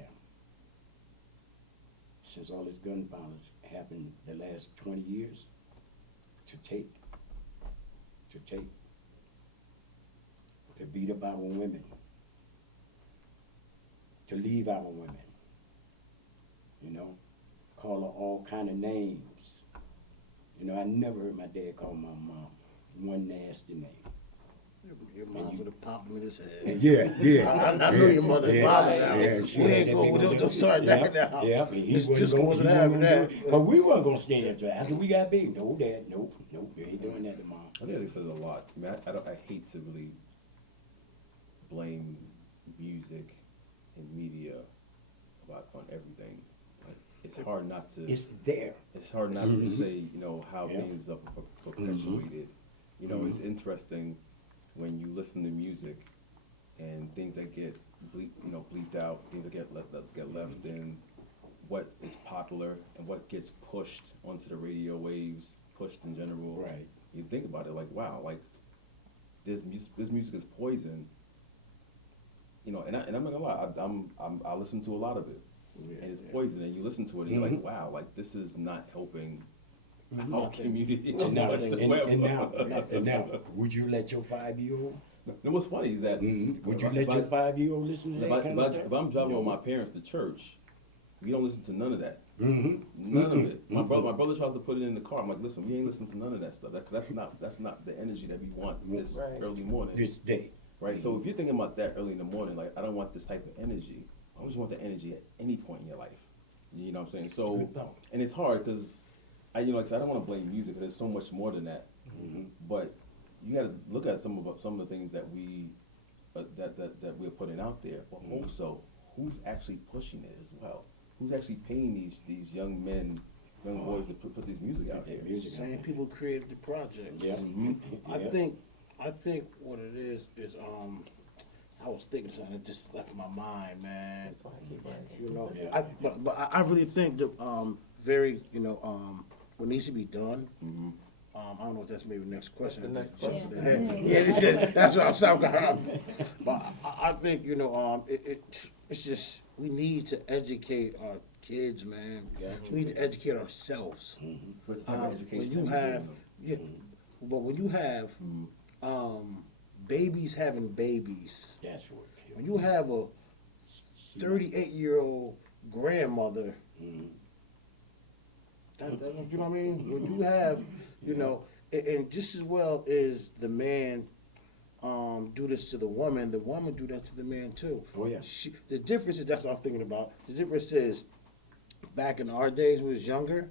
since all this gun violence happened the last 20 years to beat up our women, to leave our women, you know, call her all kind of names. You know, I never heard my dad call my mom one nasty name. Your mom would have popped him in his head. Yeah. I know your mother and father now. Yeah, We ain't gonna start that now. Yeah, and he wasn't having that. Because we weren't going to stand there after we got big. No, Dad, nope, we ain't doing that to Mom. I think it says a lot. I mean, I hate to really blame music and media on everything. Like, it's hard not to. It's there. It's hard not to say, you know, how Yeah. things are perpetuated. You know, it's interesting when you listen to music and things that get bleeped out, things that get left in, what is popular and what gets pushed onto the radio waves, pushed in general. Right. You think about it, like, wow, like this music is poison. You know, and I'm not gonna lie, I listen to a lot of it, and it's poison. And you listen to it, and you're like, wow, like this is not helping our community. And now, whatsoever. and now, would you let your 5-year-old? And what's funny is that Would you let your 5-year-old listen to that kind of stuff? if I'm driving with my parents to church, we don't listen to none of that. Mm-hmm. None of it. My brother tries to put it in the car. I'm like, listen, we ain't listening to none of that stuff. That's not the energy that we want this early morning. This day. Right? So if you're thinking about that early in the morning, like, I don't want this type of energy. I just want the energy at any point in your life. You know what I'm saying? So, Good thought. and it's hard because, like I said, I don't want to blame music because there's so much more than that. But you got to look at some of the things that that we're putting out there, but also who's actually pushing it as well. Who's actually paying these young men, young boys to put this music out here? Same people created the project. Yeah. I think what it is I was thinking something that just left my mind, man. That's why I keep it. You know, Yeah. but I really think that very, you know, what needs to be done. I don't know if that's maybe the next question. That's the next Yeah, that's what I'm talking about. But I think, you know, it's just, we need to educate our kids, man. We need to educate ourselves. What type of education When you are have, giving them? but when you have babies having babies, That's what. when you have a 38-year-old grandmother, that, you know what I mean? When you have, you know, and just as well as the man do this to the woman do that to the man too. Oh, yeah. The difference is, that's what I'm thinking about. The difference is, back in our days when we was younger,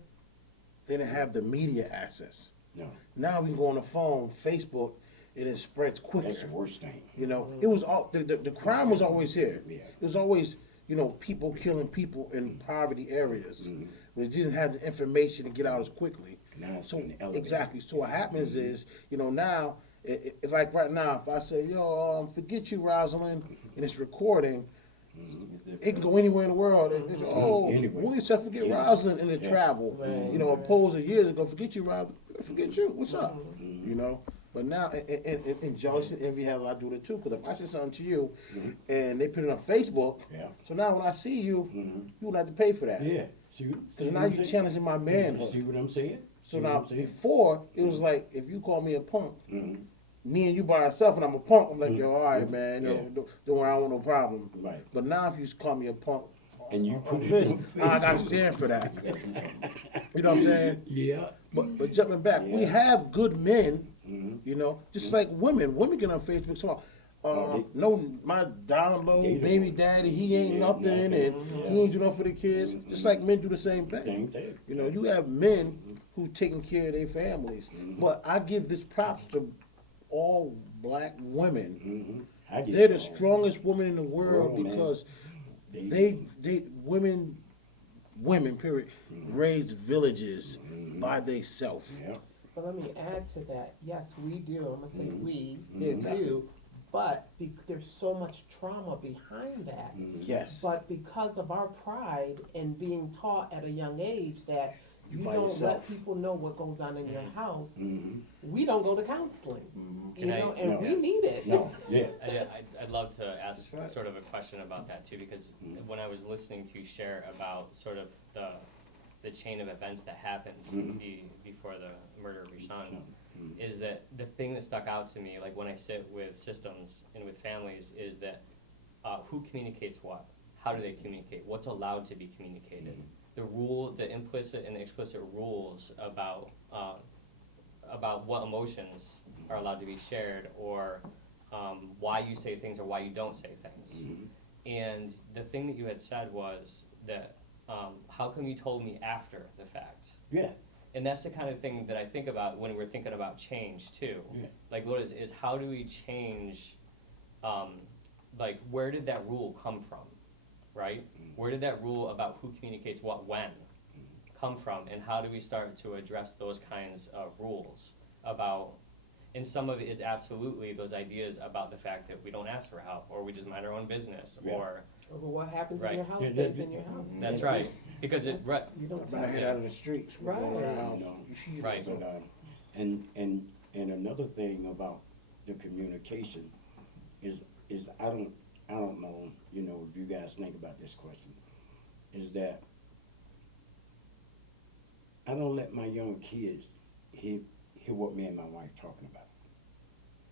they didn't have the media access. No, Now we can go on the phone, Facebook, and it spreads quicker. that's the worst thing. You know, it was all the crime was always here. Yeah. It was always, you know, people killing people in poverty areas. We didn't have the information to get out as quickly. Now it's So been elevated. exactly. So what happens is, you know, now, if like right now, if I say, yo, forget you, Rosalind, and it's recording, it can go anywhere in the world. And it's, oh, Anywhere. Willie said, forget Rosalind and the travel. Right, You know, opposed to years ago, forget you, Rosalind, forget you. What's up? You know. But now, and jealousy and envy have a lot to do with it too. Because if I say something to you, and they put it on Facebook, Yeah. so now when I see you, you won't have to pay for that. Yeah. See Because what now I'm you're saying? challenging my manhood. See what I'm saying? So See now, what I'm saying? before, it was like, if you call me a punk, me and you by ourselves, and I'm a punk, I'm like, yo, all right, Mhm. man, you know, Yeah. don't worry, I don't want no problem. Right. But now if you call me a punk, And you put it bitch, on I gotta Facebook. stand for that. You gotta do something. You know what I'm saying? Yeah. But jumping back, we Yeah. have good men, Mhm. you know, just like women. Women get on Facebook, so Oh, they- no, my down low They don't- baby daddy, he ain't Yeah, nothing, and nothing. he ain't do nothing for the kids. Mhm. Just like men do the same thing. Same thing. You know, you have men who taking care of their families, Mhm. but I give this props to all black women. Mhm. I get They're the y'all. strongest women in the world World, man. because They- they women period raise villages Mhm. by themselves. Yeah. But let me add to that, yes, we do, I'm gonna say Mhm. we did Mhm. too, but there's so much trauma behind that. Mhm. Yes. But because of our pride and being taught at a young age that You you by don't yourself. let people know what goes on in your house, Mhm. we don't go to counseling, Mhm. you Can I- know, and No. we need it. No. Yeah. I'd love to ask That's right. sort of a question about that too, because Mhm. when I was listening to you share about sort of the chain of events that happens Mhm. before the murder of your son, Mhm. is that the thing that stuck out to me, like when I sit with systems and with families, is that who communicates what? How do they communicate? What's allowed to be communicated? The implicit and the explicit rules about what emotions are allowed to be shared, or why you say things or why you don't say things. Mhm. And the thing that you had said was that, how come you told me after the fact? Yeah. And that's the kind of thing that I think about when we're thinking about change too. Yeah. Like, what is how do we change, like, where did that rule come from, right? Where did that rule about who communicates what when come from, and how do we start to address those kinds of rules about, and some of it is absolutely those ideas about the fact that we don't ask for help, or we just mind our own business, Yeah. or, Or what happens Right. in your house Yeah, stays that- in your house. that's That's right, because it, right, You don't I've tell been them. out of the streets. We're going Right. around. No. You see Right. But, and another thing about the communication is I don't know, you know, if you guys think about this question, is that I don't let my young kids hear what me and my wife talking about.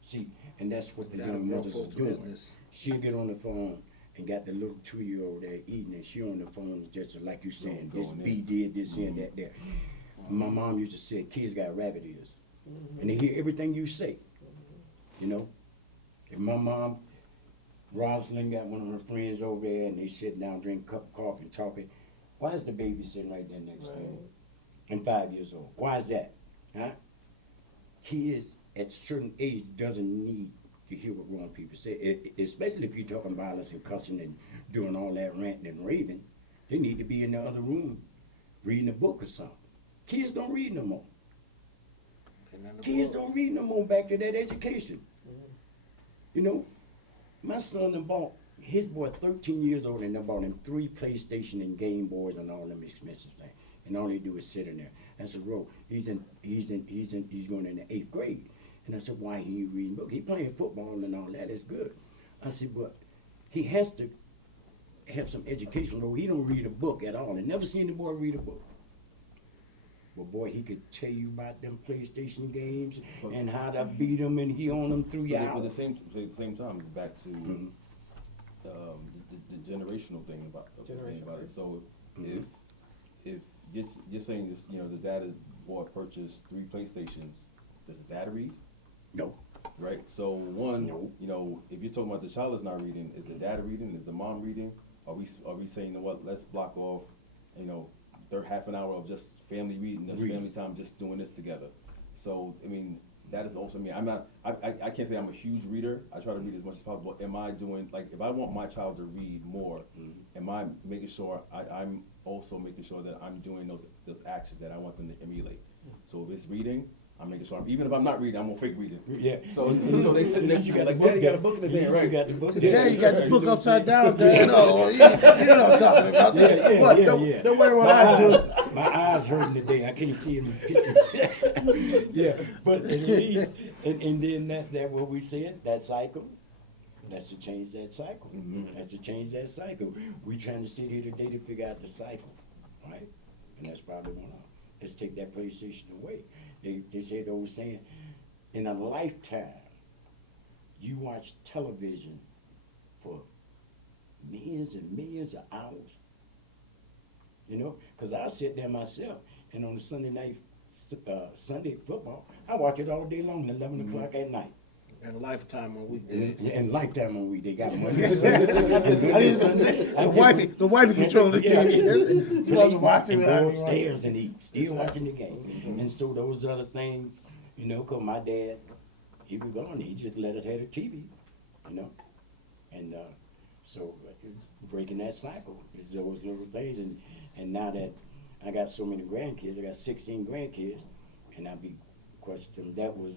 See, and that's what the Gotta young grow mothers are folks' doing. business. She'll get on the phone and got the little 2-year-old there eating, and she on the phone just like you saying, this Going B in. did this and that there. My mom used to say, kids got rabbit ears, and they hear everything you say. You know, if my mom, Rosalind, got one of her friends over there, and they sit down, drink a cup of coffee, and talking, why is the baby sitting right there next to him? Right. And 5 years old. Why is that? Huh? Kids at a certain age doesn't need to hear what grown people say, especially if you're talking violence and cussing and doing all that ranting and raving. They need to be in the other room reading a book or something. Kids don't read no more. Kids don't read no more. Back to that education. You know, my son done bought his boy 13 years old, and they bought him 3 PlayStation and Game Boys and all them expensive things. And all they do is sit in there. I said, Ro, he's going in the 8th grade. And I said, why he ain't reading books? He playing football and all that is good. I said, but he has to have some education, though. He don't read a book at all. I never seen the boy read a book. But boy, he could tell you about them PlayStation games and how to beat them, and he on them 3 But hours. at the same time, back to Mhm. the generational thing about it. So Mhm. if you're saying this, you know, the dad boy purchased 3 PlayStations, does the dad read? No. Right. So one, No. you know, if you're talking about the child is not reading, is the dad reading? Is the mom reading? Are we saying, you know what? Let's block off, you know, half an hour of just family reading, just Reading. family time, just doing this together. So I mean, that is also me. I'm not. I can't say I'm a huge reader. I try to read as much as possible. Am I doing, like, if I want my child to read more, am I making sure I'm also making sure that I'm doing those actions that I want them to emulate? So if it's reading, I'm making sure, even if I'm not reading, I'm gonna fake reading. Yeah. So they sit next to me like, Daddy got a book in his hand, right? You got the book. Yeah, you got the book upside down, Dad. Oh, you know what I'm talking about. What? Don't worry what I do. My eyes hurting today. I can't see in the picture. Yeah, but at least, and then that what we said, that cycle. That's to change that cycle. That's to change that cycle. We trying to sit here today to figure out the cycle, right? And that's probably one of them. Let's take that PlayStation away. They say the old saying, in a lifetime, you watch television for millions and millions of hours. You know, because I sit there myself, and on Sunday night, Sunday football, I watch it all day long, 11 o'clock at night. And Lifetime on weekdays. And Lifetime on week, they got money. The wifey control the TV. You wasn't watching and that. go upstairs and he still watching the game. And so those other things, you know, cause my dad, he was gone, he just let us have the TV, you know? And, so it's breaking that cycle, it's those little things, and now that I got so many grandkids, I got 16 grandkids, and I be questioning, that was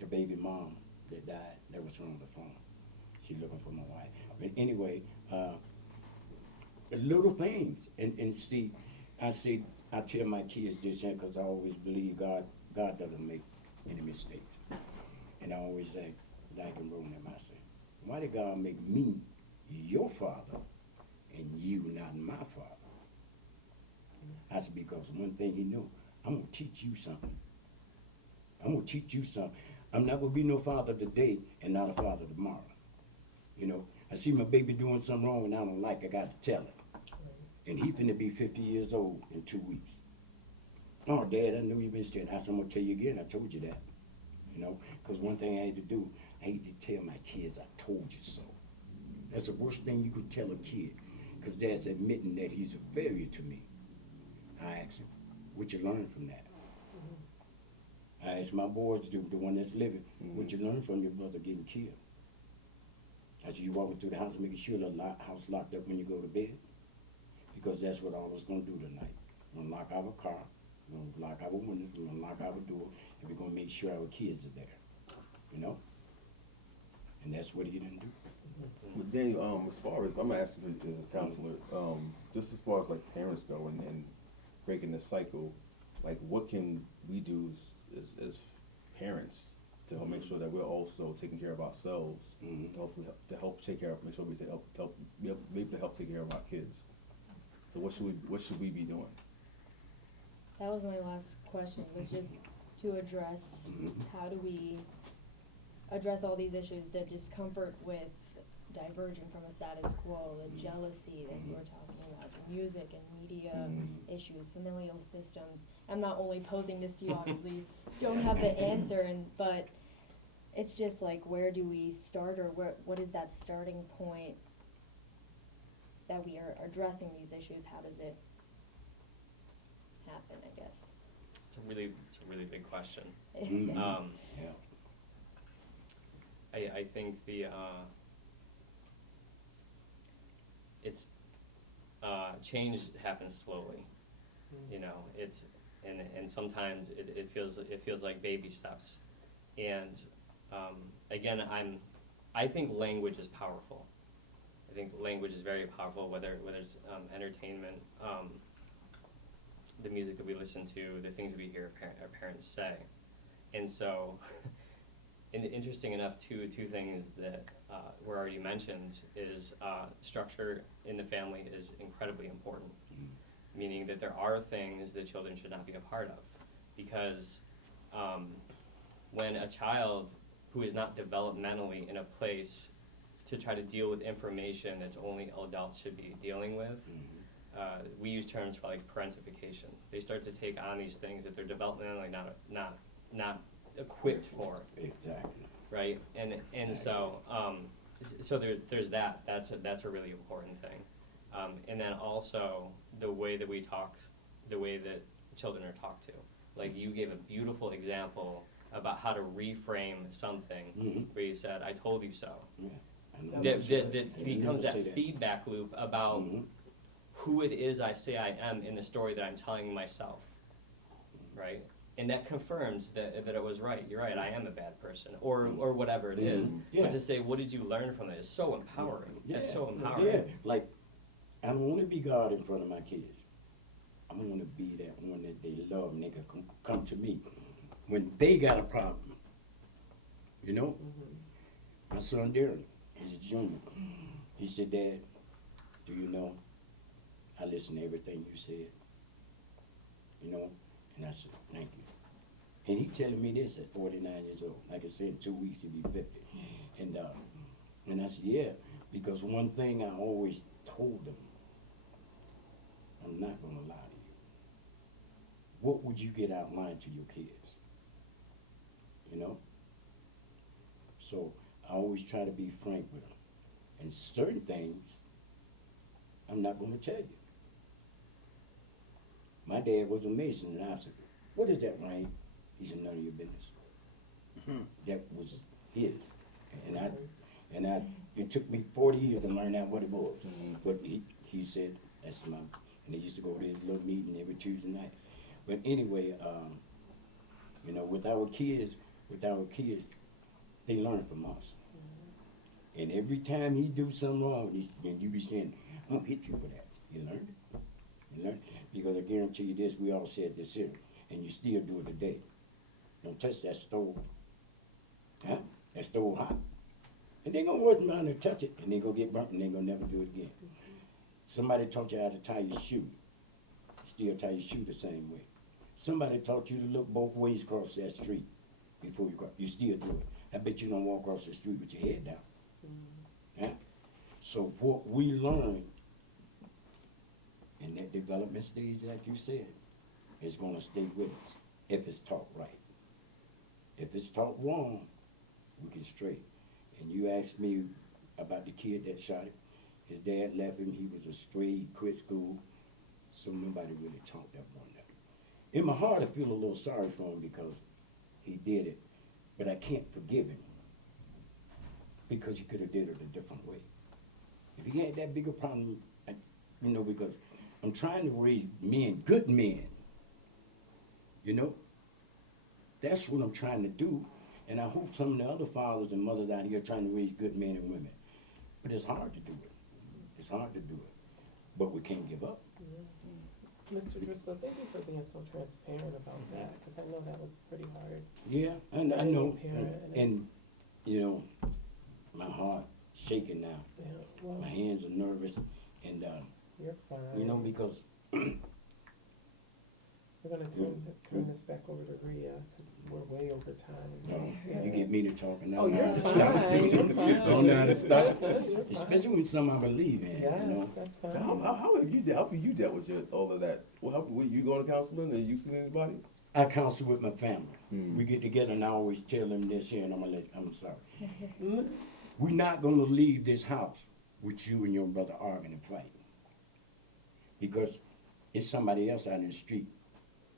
the baby mom that died, that was on the phone. She looking for my wife. But anyway, little things, and see, I tell my kids this, because I always believe God doesn't make any mistakes. And I always say, like in Roman, I say, why did God make me your father and you not my father? I said, because one thing he knew, I'm going to teach you something. I'm going to teach you something. I'm not going to be no father today and not a father tomorrow. You know, I see my baby doing something wrong and I don't like, I got to tell him. And he finna be 50 years old in 2 weeks. Oh, Dad, I knew you been staying. I said, I'm going to tell you again, I told you that. You know, because one thing I hate to do, I hate to tell my kids, I told you so. That's the worst thing you could tell a kid, because that's admitting that he's a failure to me. I asked him, what you learn from that? I asked my boys, the one that's living, what you learn from your brother getting killed? I said, you walking through the house making sure the house locked up when you go to bed? Because that's what all of us gonna do tonight. We're gonna lock our car, we're gonna lock our windows, we're gonna lock our door, and we're gonna make sure our kids are there, you know? And that's what he didn't do. But Daniel, as far as, I'm asking you as a counselor, just as far as like parents go and breaking the cycle, like what can we do as parents to help make sure that we're also taking care of ourselves, to help take care of, make sure we be able to help take care of our kids. So what should we be doing? That was my last question, was just to address how do we address all these issues, the discomfort with diverging from a status quo, the jealousy that you were talking about, the music and media issues, familial systems. I'm not only posing this to you, obviously, don't have the answer, but it's just like, where do we start, or what is that starting point that we are addressing these issues? How does it happen, I guess? It's a really big question. Yeah. I think it's change happens slowly. You know, it's and sometimes it feels like baby steps. And again, I think language is powerful. I think language is very powerful, whether it's entertainment, the music that we listen to, the things that we hear our parents say. And so, and interesting enough, two things that were already mentioned is structure in the family is incredibly important, meaning that there are things that children should not be a part of, because when a child who is not developmentally in a place to try to deal with information that's only adults should be dealing with, we use terms for like parentification. They start to take on these things that they're developmentally not equipped for. Exactly. Right, and so there's that. That's a really important thing, and then also the way that we talk, the way that children are talked to. Like you gave a beautiful example about how to reframe something where you said, "I told you so." Yeah. That becomes that feedback loop about who it is I say I am in the story that I'm telling myself, right? And that confirms that it was right. You're right, I am a bad person, or whatever it is. Yeah. But to say, what did you learn from it is so empowering. Yeah. That's so empowering. Yeah, like, I don't want to be God in front of my kids. I want to be that one that they love and they can come to me when they got a problem. You know? My son Darren, he's a junior. He said, Dad, do you know, I listened to everything you said. You know? And I said, thank you. And he telling me this at 49 years old. Like I said, in 2 weeks he'll be 50. And I said, yeah, because one thing I always told them, I'm not gonna lie to you. What would you get out lying to your kids? You know? So I always try to be frank with them. And certain things, I'm not gonna tell you. My dad was a Mason, and I said, what is that, Ryan? He said, none of your business. That was his. And it took me 40 years to learn out what it was. But he said, that's my, and they used to go to his little meeting every Tuesday night. But anyway, you know, with our kids, they learn from us. And every time he do something wrong, and you be saying, I'm gonna hit you for that. You learned it. You learned it. Because I guarantee you this, we all said this here, and you still do it today. Don't touch that stove. Huh? That stove hot. And they gonna work around and touch it, and they gonna get burnt, and they gonna never do it again. Somebody taught you how to tie your shoe. Still tie your shoe the same way. Somebody taught you to look both ways across that street before you cross. You still do it. I bet you don't walk across the street with your head down. Huh? So what we learn in that development stage, like you said, is gonna stay with us if it's taught right. If it's taught wrong, we get straight. And you asked me about the kid that shot it. His dad left him. He was a stray. He quit school. So nobody really taught that one. In my heart, I feel a little sorry for him because he did it. But I can't forgive him because he could have did it a different way. If he had that bigger problem, you know, because I'm trying to raise men, good men. You know? That's what I'm trying to do. And I hope some of the other fathers and mothers out here are trying to raise good men and women. But it's hard to do it. It's hard to do it. But we can't give up. Mr. Driscoll, thank you for being so transparent about that, because I know that was pretty hard. Yeah, and I Being a know. parent And, you know, my heart shaking now. Yeah, well, My hands are nervous. And, you're fine. you know, because We're gonna turn this back over to Rhea, because we're way over time. Yeah. you get me to talking now. Oh, you're fine, you're fine. Don't know how to stop. You're fine. Especially when something I believe in, Yes, you know. that's fine. So how have you dealt with all of that? Well, were you going to counseling and you seen anybody? I counsel with my family. Hmm. We get together and I always tell them this here, and I'm sorry. We're not gonna leave this house with you and your brother arguing and fighting. Because it's somebody else out in the street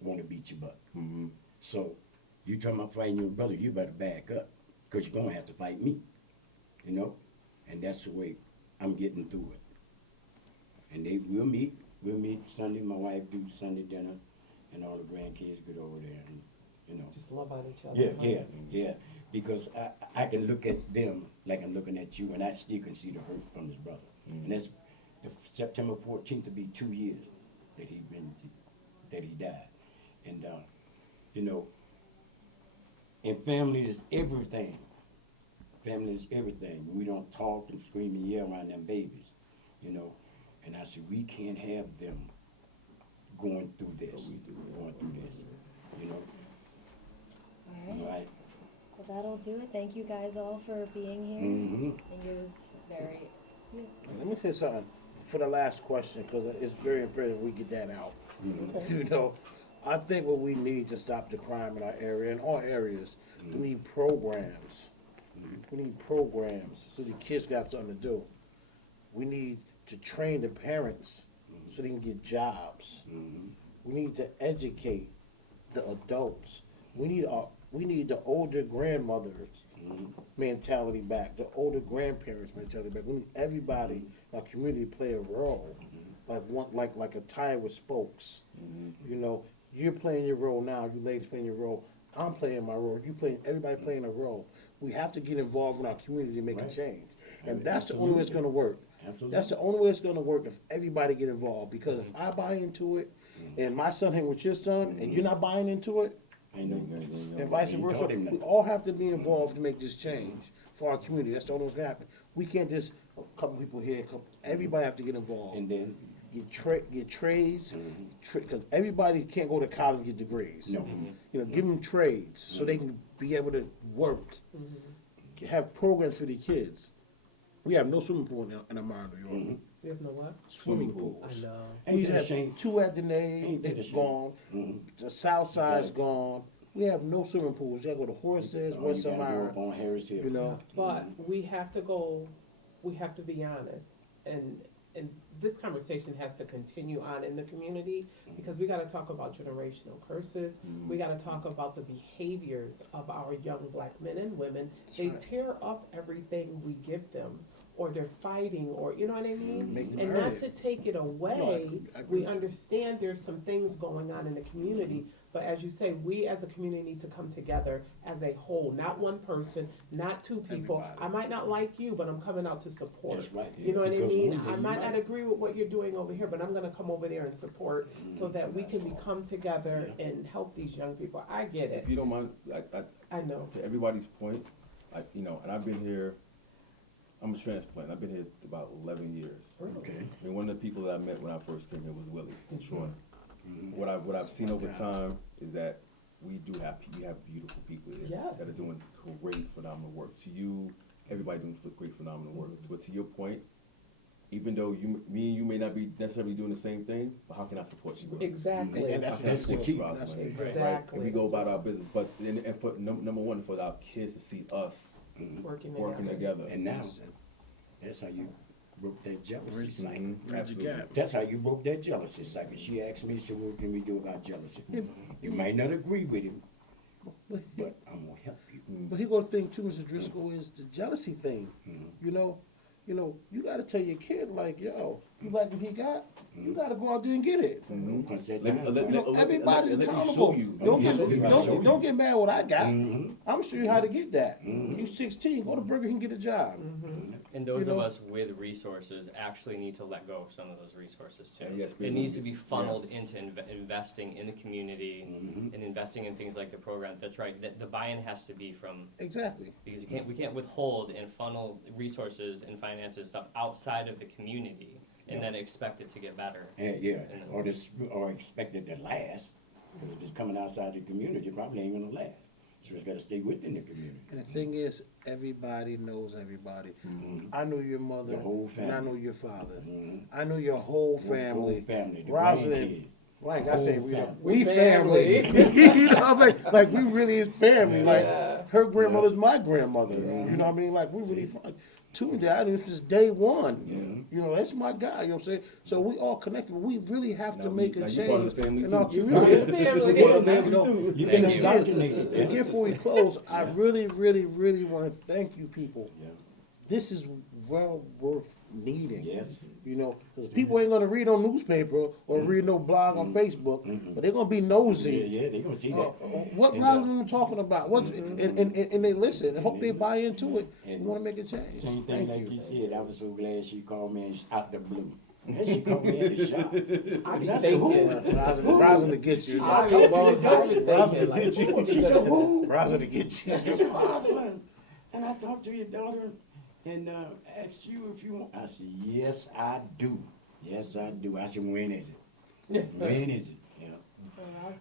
wanna beat your butt. Mm-hmm. So you talking about fighting your brother, you better back up, because you're gonna have to fight me. You know? And that's the way I'm getting through it. And we'll meet Sunday, my wife do Sunday dinner, and all the grandkids get over there and, you know. Just love on each other. Yeah, because I can look at them like I'm looking at you, and I still can see the hurt from his brother. And that's September 14th to be 2 years that he died. And, you know, and family is everything. Family is everything. We don't talk and scream and yell around them babies, you know. And I said, we can't have them going through this, you know. All right. Right? Well, that'll do it. Thank you guys all for being here. Mm-hmm. I think it was very. Let me say something for the last question, because it's very important we get that out. Mm-hmm. You know, I think what we need to stop the crime in our area, in all areas, we need programs. We need programs so the kids got something to do. We need to train the parents so they can get jobs. Mm-hmm. We need to educate the adults. We need the older grandmothers mentality back, the older grandparents mentality back. We need everybody in our community to play a role, like a tire with spokes. You know, you're playing your role now. You ladies playing your role. I'm playing my role. Everybody playing a role. We have to get involved in our community to make a Right. change, and that's the only way it's going to work. Absolutely. That's the only way it's going to work if everybody get involved. Because if I buy into it, and my son hang with your son, and you're not buying into it, and vice You versa, told him that. we all have to be involved to make this change for our community. That's the only way it's going to happen. We can't just a couple people here, everybody have to get involved. And then get trades, because everybody can't go to college and get degrees. No. You know, give them trades so they can be able to work, have programs for the kids. We have no swimming pool in Amara, New York. We have no what? Swimming pools. I know. We Ain't used to that a have shame? 2 at the Nave, Ain't that a they're shame? gone. The South Side's gone. We have no swimming pools. You gotta go to Horses, Oh, West you gotta go Amara, up on Harris Hill. you know. But we have to go, we have to be honest, and this conversation has to continue on in the community, because we gotta talk about generational curses, we gotta talk about the behaviors of our young black men and women. They right. tear up everything we give them, or they're fighting, or, you know what I mean? Make them And earn not it. to take it away, I agree. we understand there's some things going on in the community, but as you say, we as a community need to come together as a whole, not one person, not 2 people. Everybody. I might not like you, but I'm coming out to support. That's right. You know what I Because mean? one day I you might might. not agree with what you're doing over here, but I'm gonna come over there and support, so that we can come together and help these young people. I get it. If you don't mind, I know. to everybody's point, you know, and I've been here, I'm a transplant, I've been here about 11 years. Okay. And one of the people that I met when I first came here was Willie and Troy. Mhm. What I've seen over time is that we have beautiful people here Yes. that are doing great, phenomenal work. To you, everybody doing great, phenomenal work. But to your point, even though me and you may not be necessarily doing the same thing, but how can I support you? Bro? Exactly. And How that's can I the support key. you, Ross, That's man? right. Exactly. And we go about our business, but and for number one, for our kids to see us Working working together. together. And now, that's how you broke that jealousy cycle. Mhm, Bridge the absolutely. gap. That's how you broke that jealousy cycle. She asked me, so what can we do about jealousy? You might not agree with him, but I'm gonna help you. But here go the thing too, Mr. Driscoll, is the jealousy thing. You know, you gotta tell your kid, like, yo, you like what he got, you gotta go out there and get it. Once that Let- time let- comes. You know, everybody's let me accountable. show you. Don't Let get, me don't, show you. don't get mad what I got. Mhm. I'm gonna show you how to get that. You 16, go to Burger King and get a job. And those You of know? us with resources actually need to let go of some of those resources too. Yeah, yes, It needs to be yeah. funneled into investing in the community Mhm. and investing in things like the program. That's right. The buy-in has to be from, Exactly. because we can't withhold and funnel resources and finances stuff outside of the community and then expect it to get better. And, yeah, And- or expect it to last, because if it's coming outside the community, it probably ain't gonna last. So it's gotta stay within the community. And the thing is, everybody knows everybody. Mhm. I know your mother, The whole and I family. know your father. Mhm. I know your whole The whole family. family, the Rosalind, grandkids. like I say, whole we family. family. You know, I'm like we really is family. Like Yeah. her grandmother's my grandmother. Yeah. You know what I mean? Like we really fun. Tunde, I knew since day one. Mhm. You know, that's my guy. You know what I'm saying? So we all connected. We really have to Now make a now you part of change the family in our too. You community. part of the family. Yeah, man, you know, You've Thank been you. indoctrinated. Again, before we close, I really, really, really want to thank you people. Yeah. This is well worth needing. Yes. You know, 'cause people ain't gonna read no newspaper or read no blog on Facebook, but they're gonna be nosy. Yeah, they gonna see that. What And, Rosalind talking about? What and they listen and hope they buy into it. We And want to make a change. Same Thank thing like you. you said, I was so glad she called me and out the blue. And she called me in the shop. I be And I said, who? thinking. Rosalind to get you. She said, I talked to your daughter. Rosalind to get you. She said, who? Rosalind to get you. She said, Rosalind. And I talked to your daughter and asked you if you want. I said, yes, I do. Yes, I do. I said, when is it? When is it? Yeah.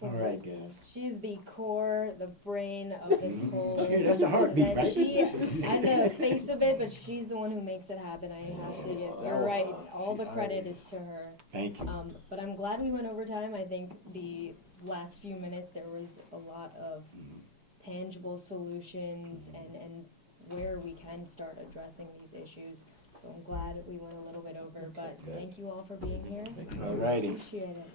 Well, All right, guys. She's the core, the brain of this whole. Yeah, that's the heartbeat, that right? I'm the face of it, but she's the one who makes it happen. I have to give. You're right. All the credit is to her. Thank you. But I'm glad we went over time. I think the last few minutes there was a lot of tangible solutions and where we can start addressing these issues. So I'm glad we went a little bit over. But thank you all for being here. All righty. Appreciate it.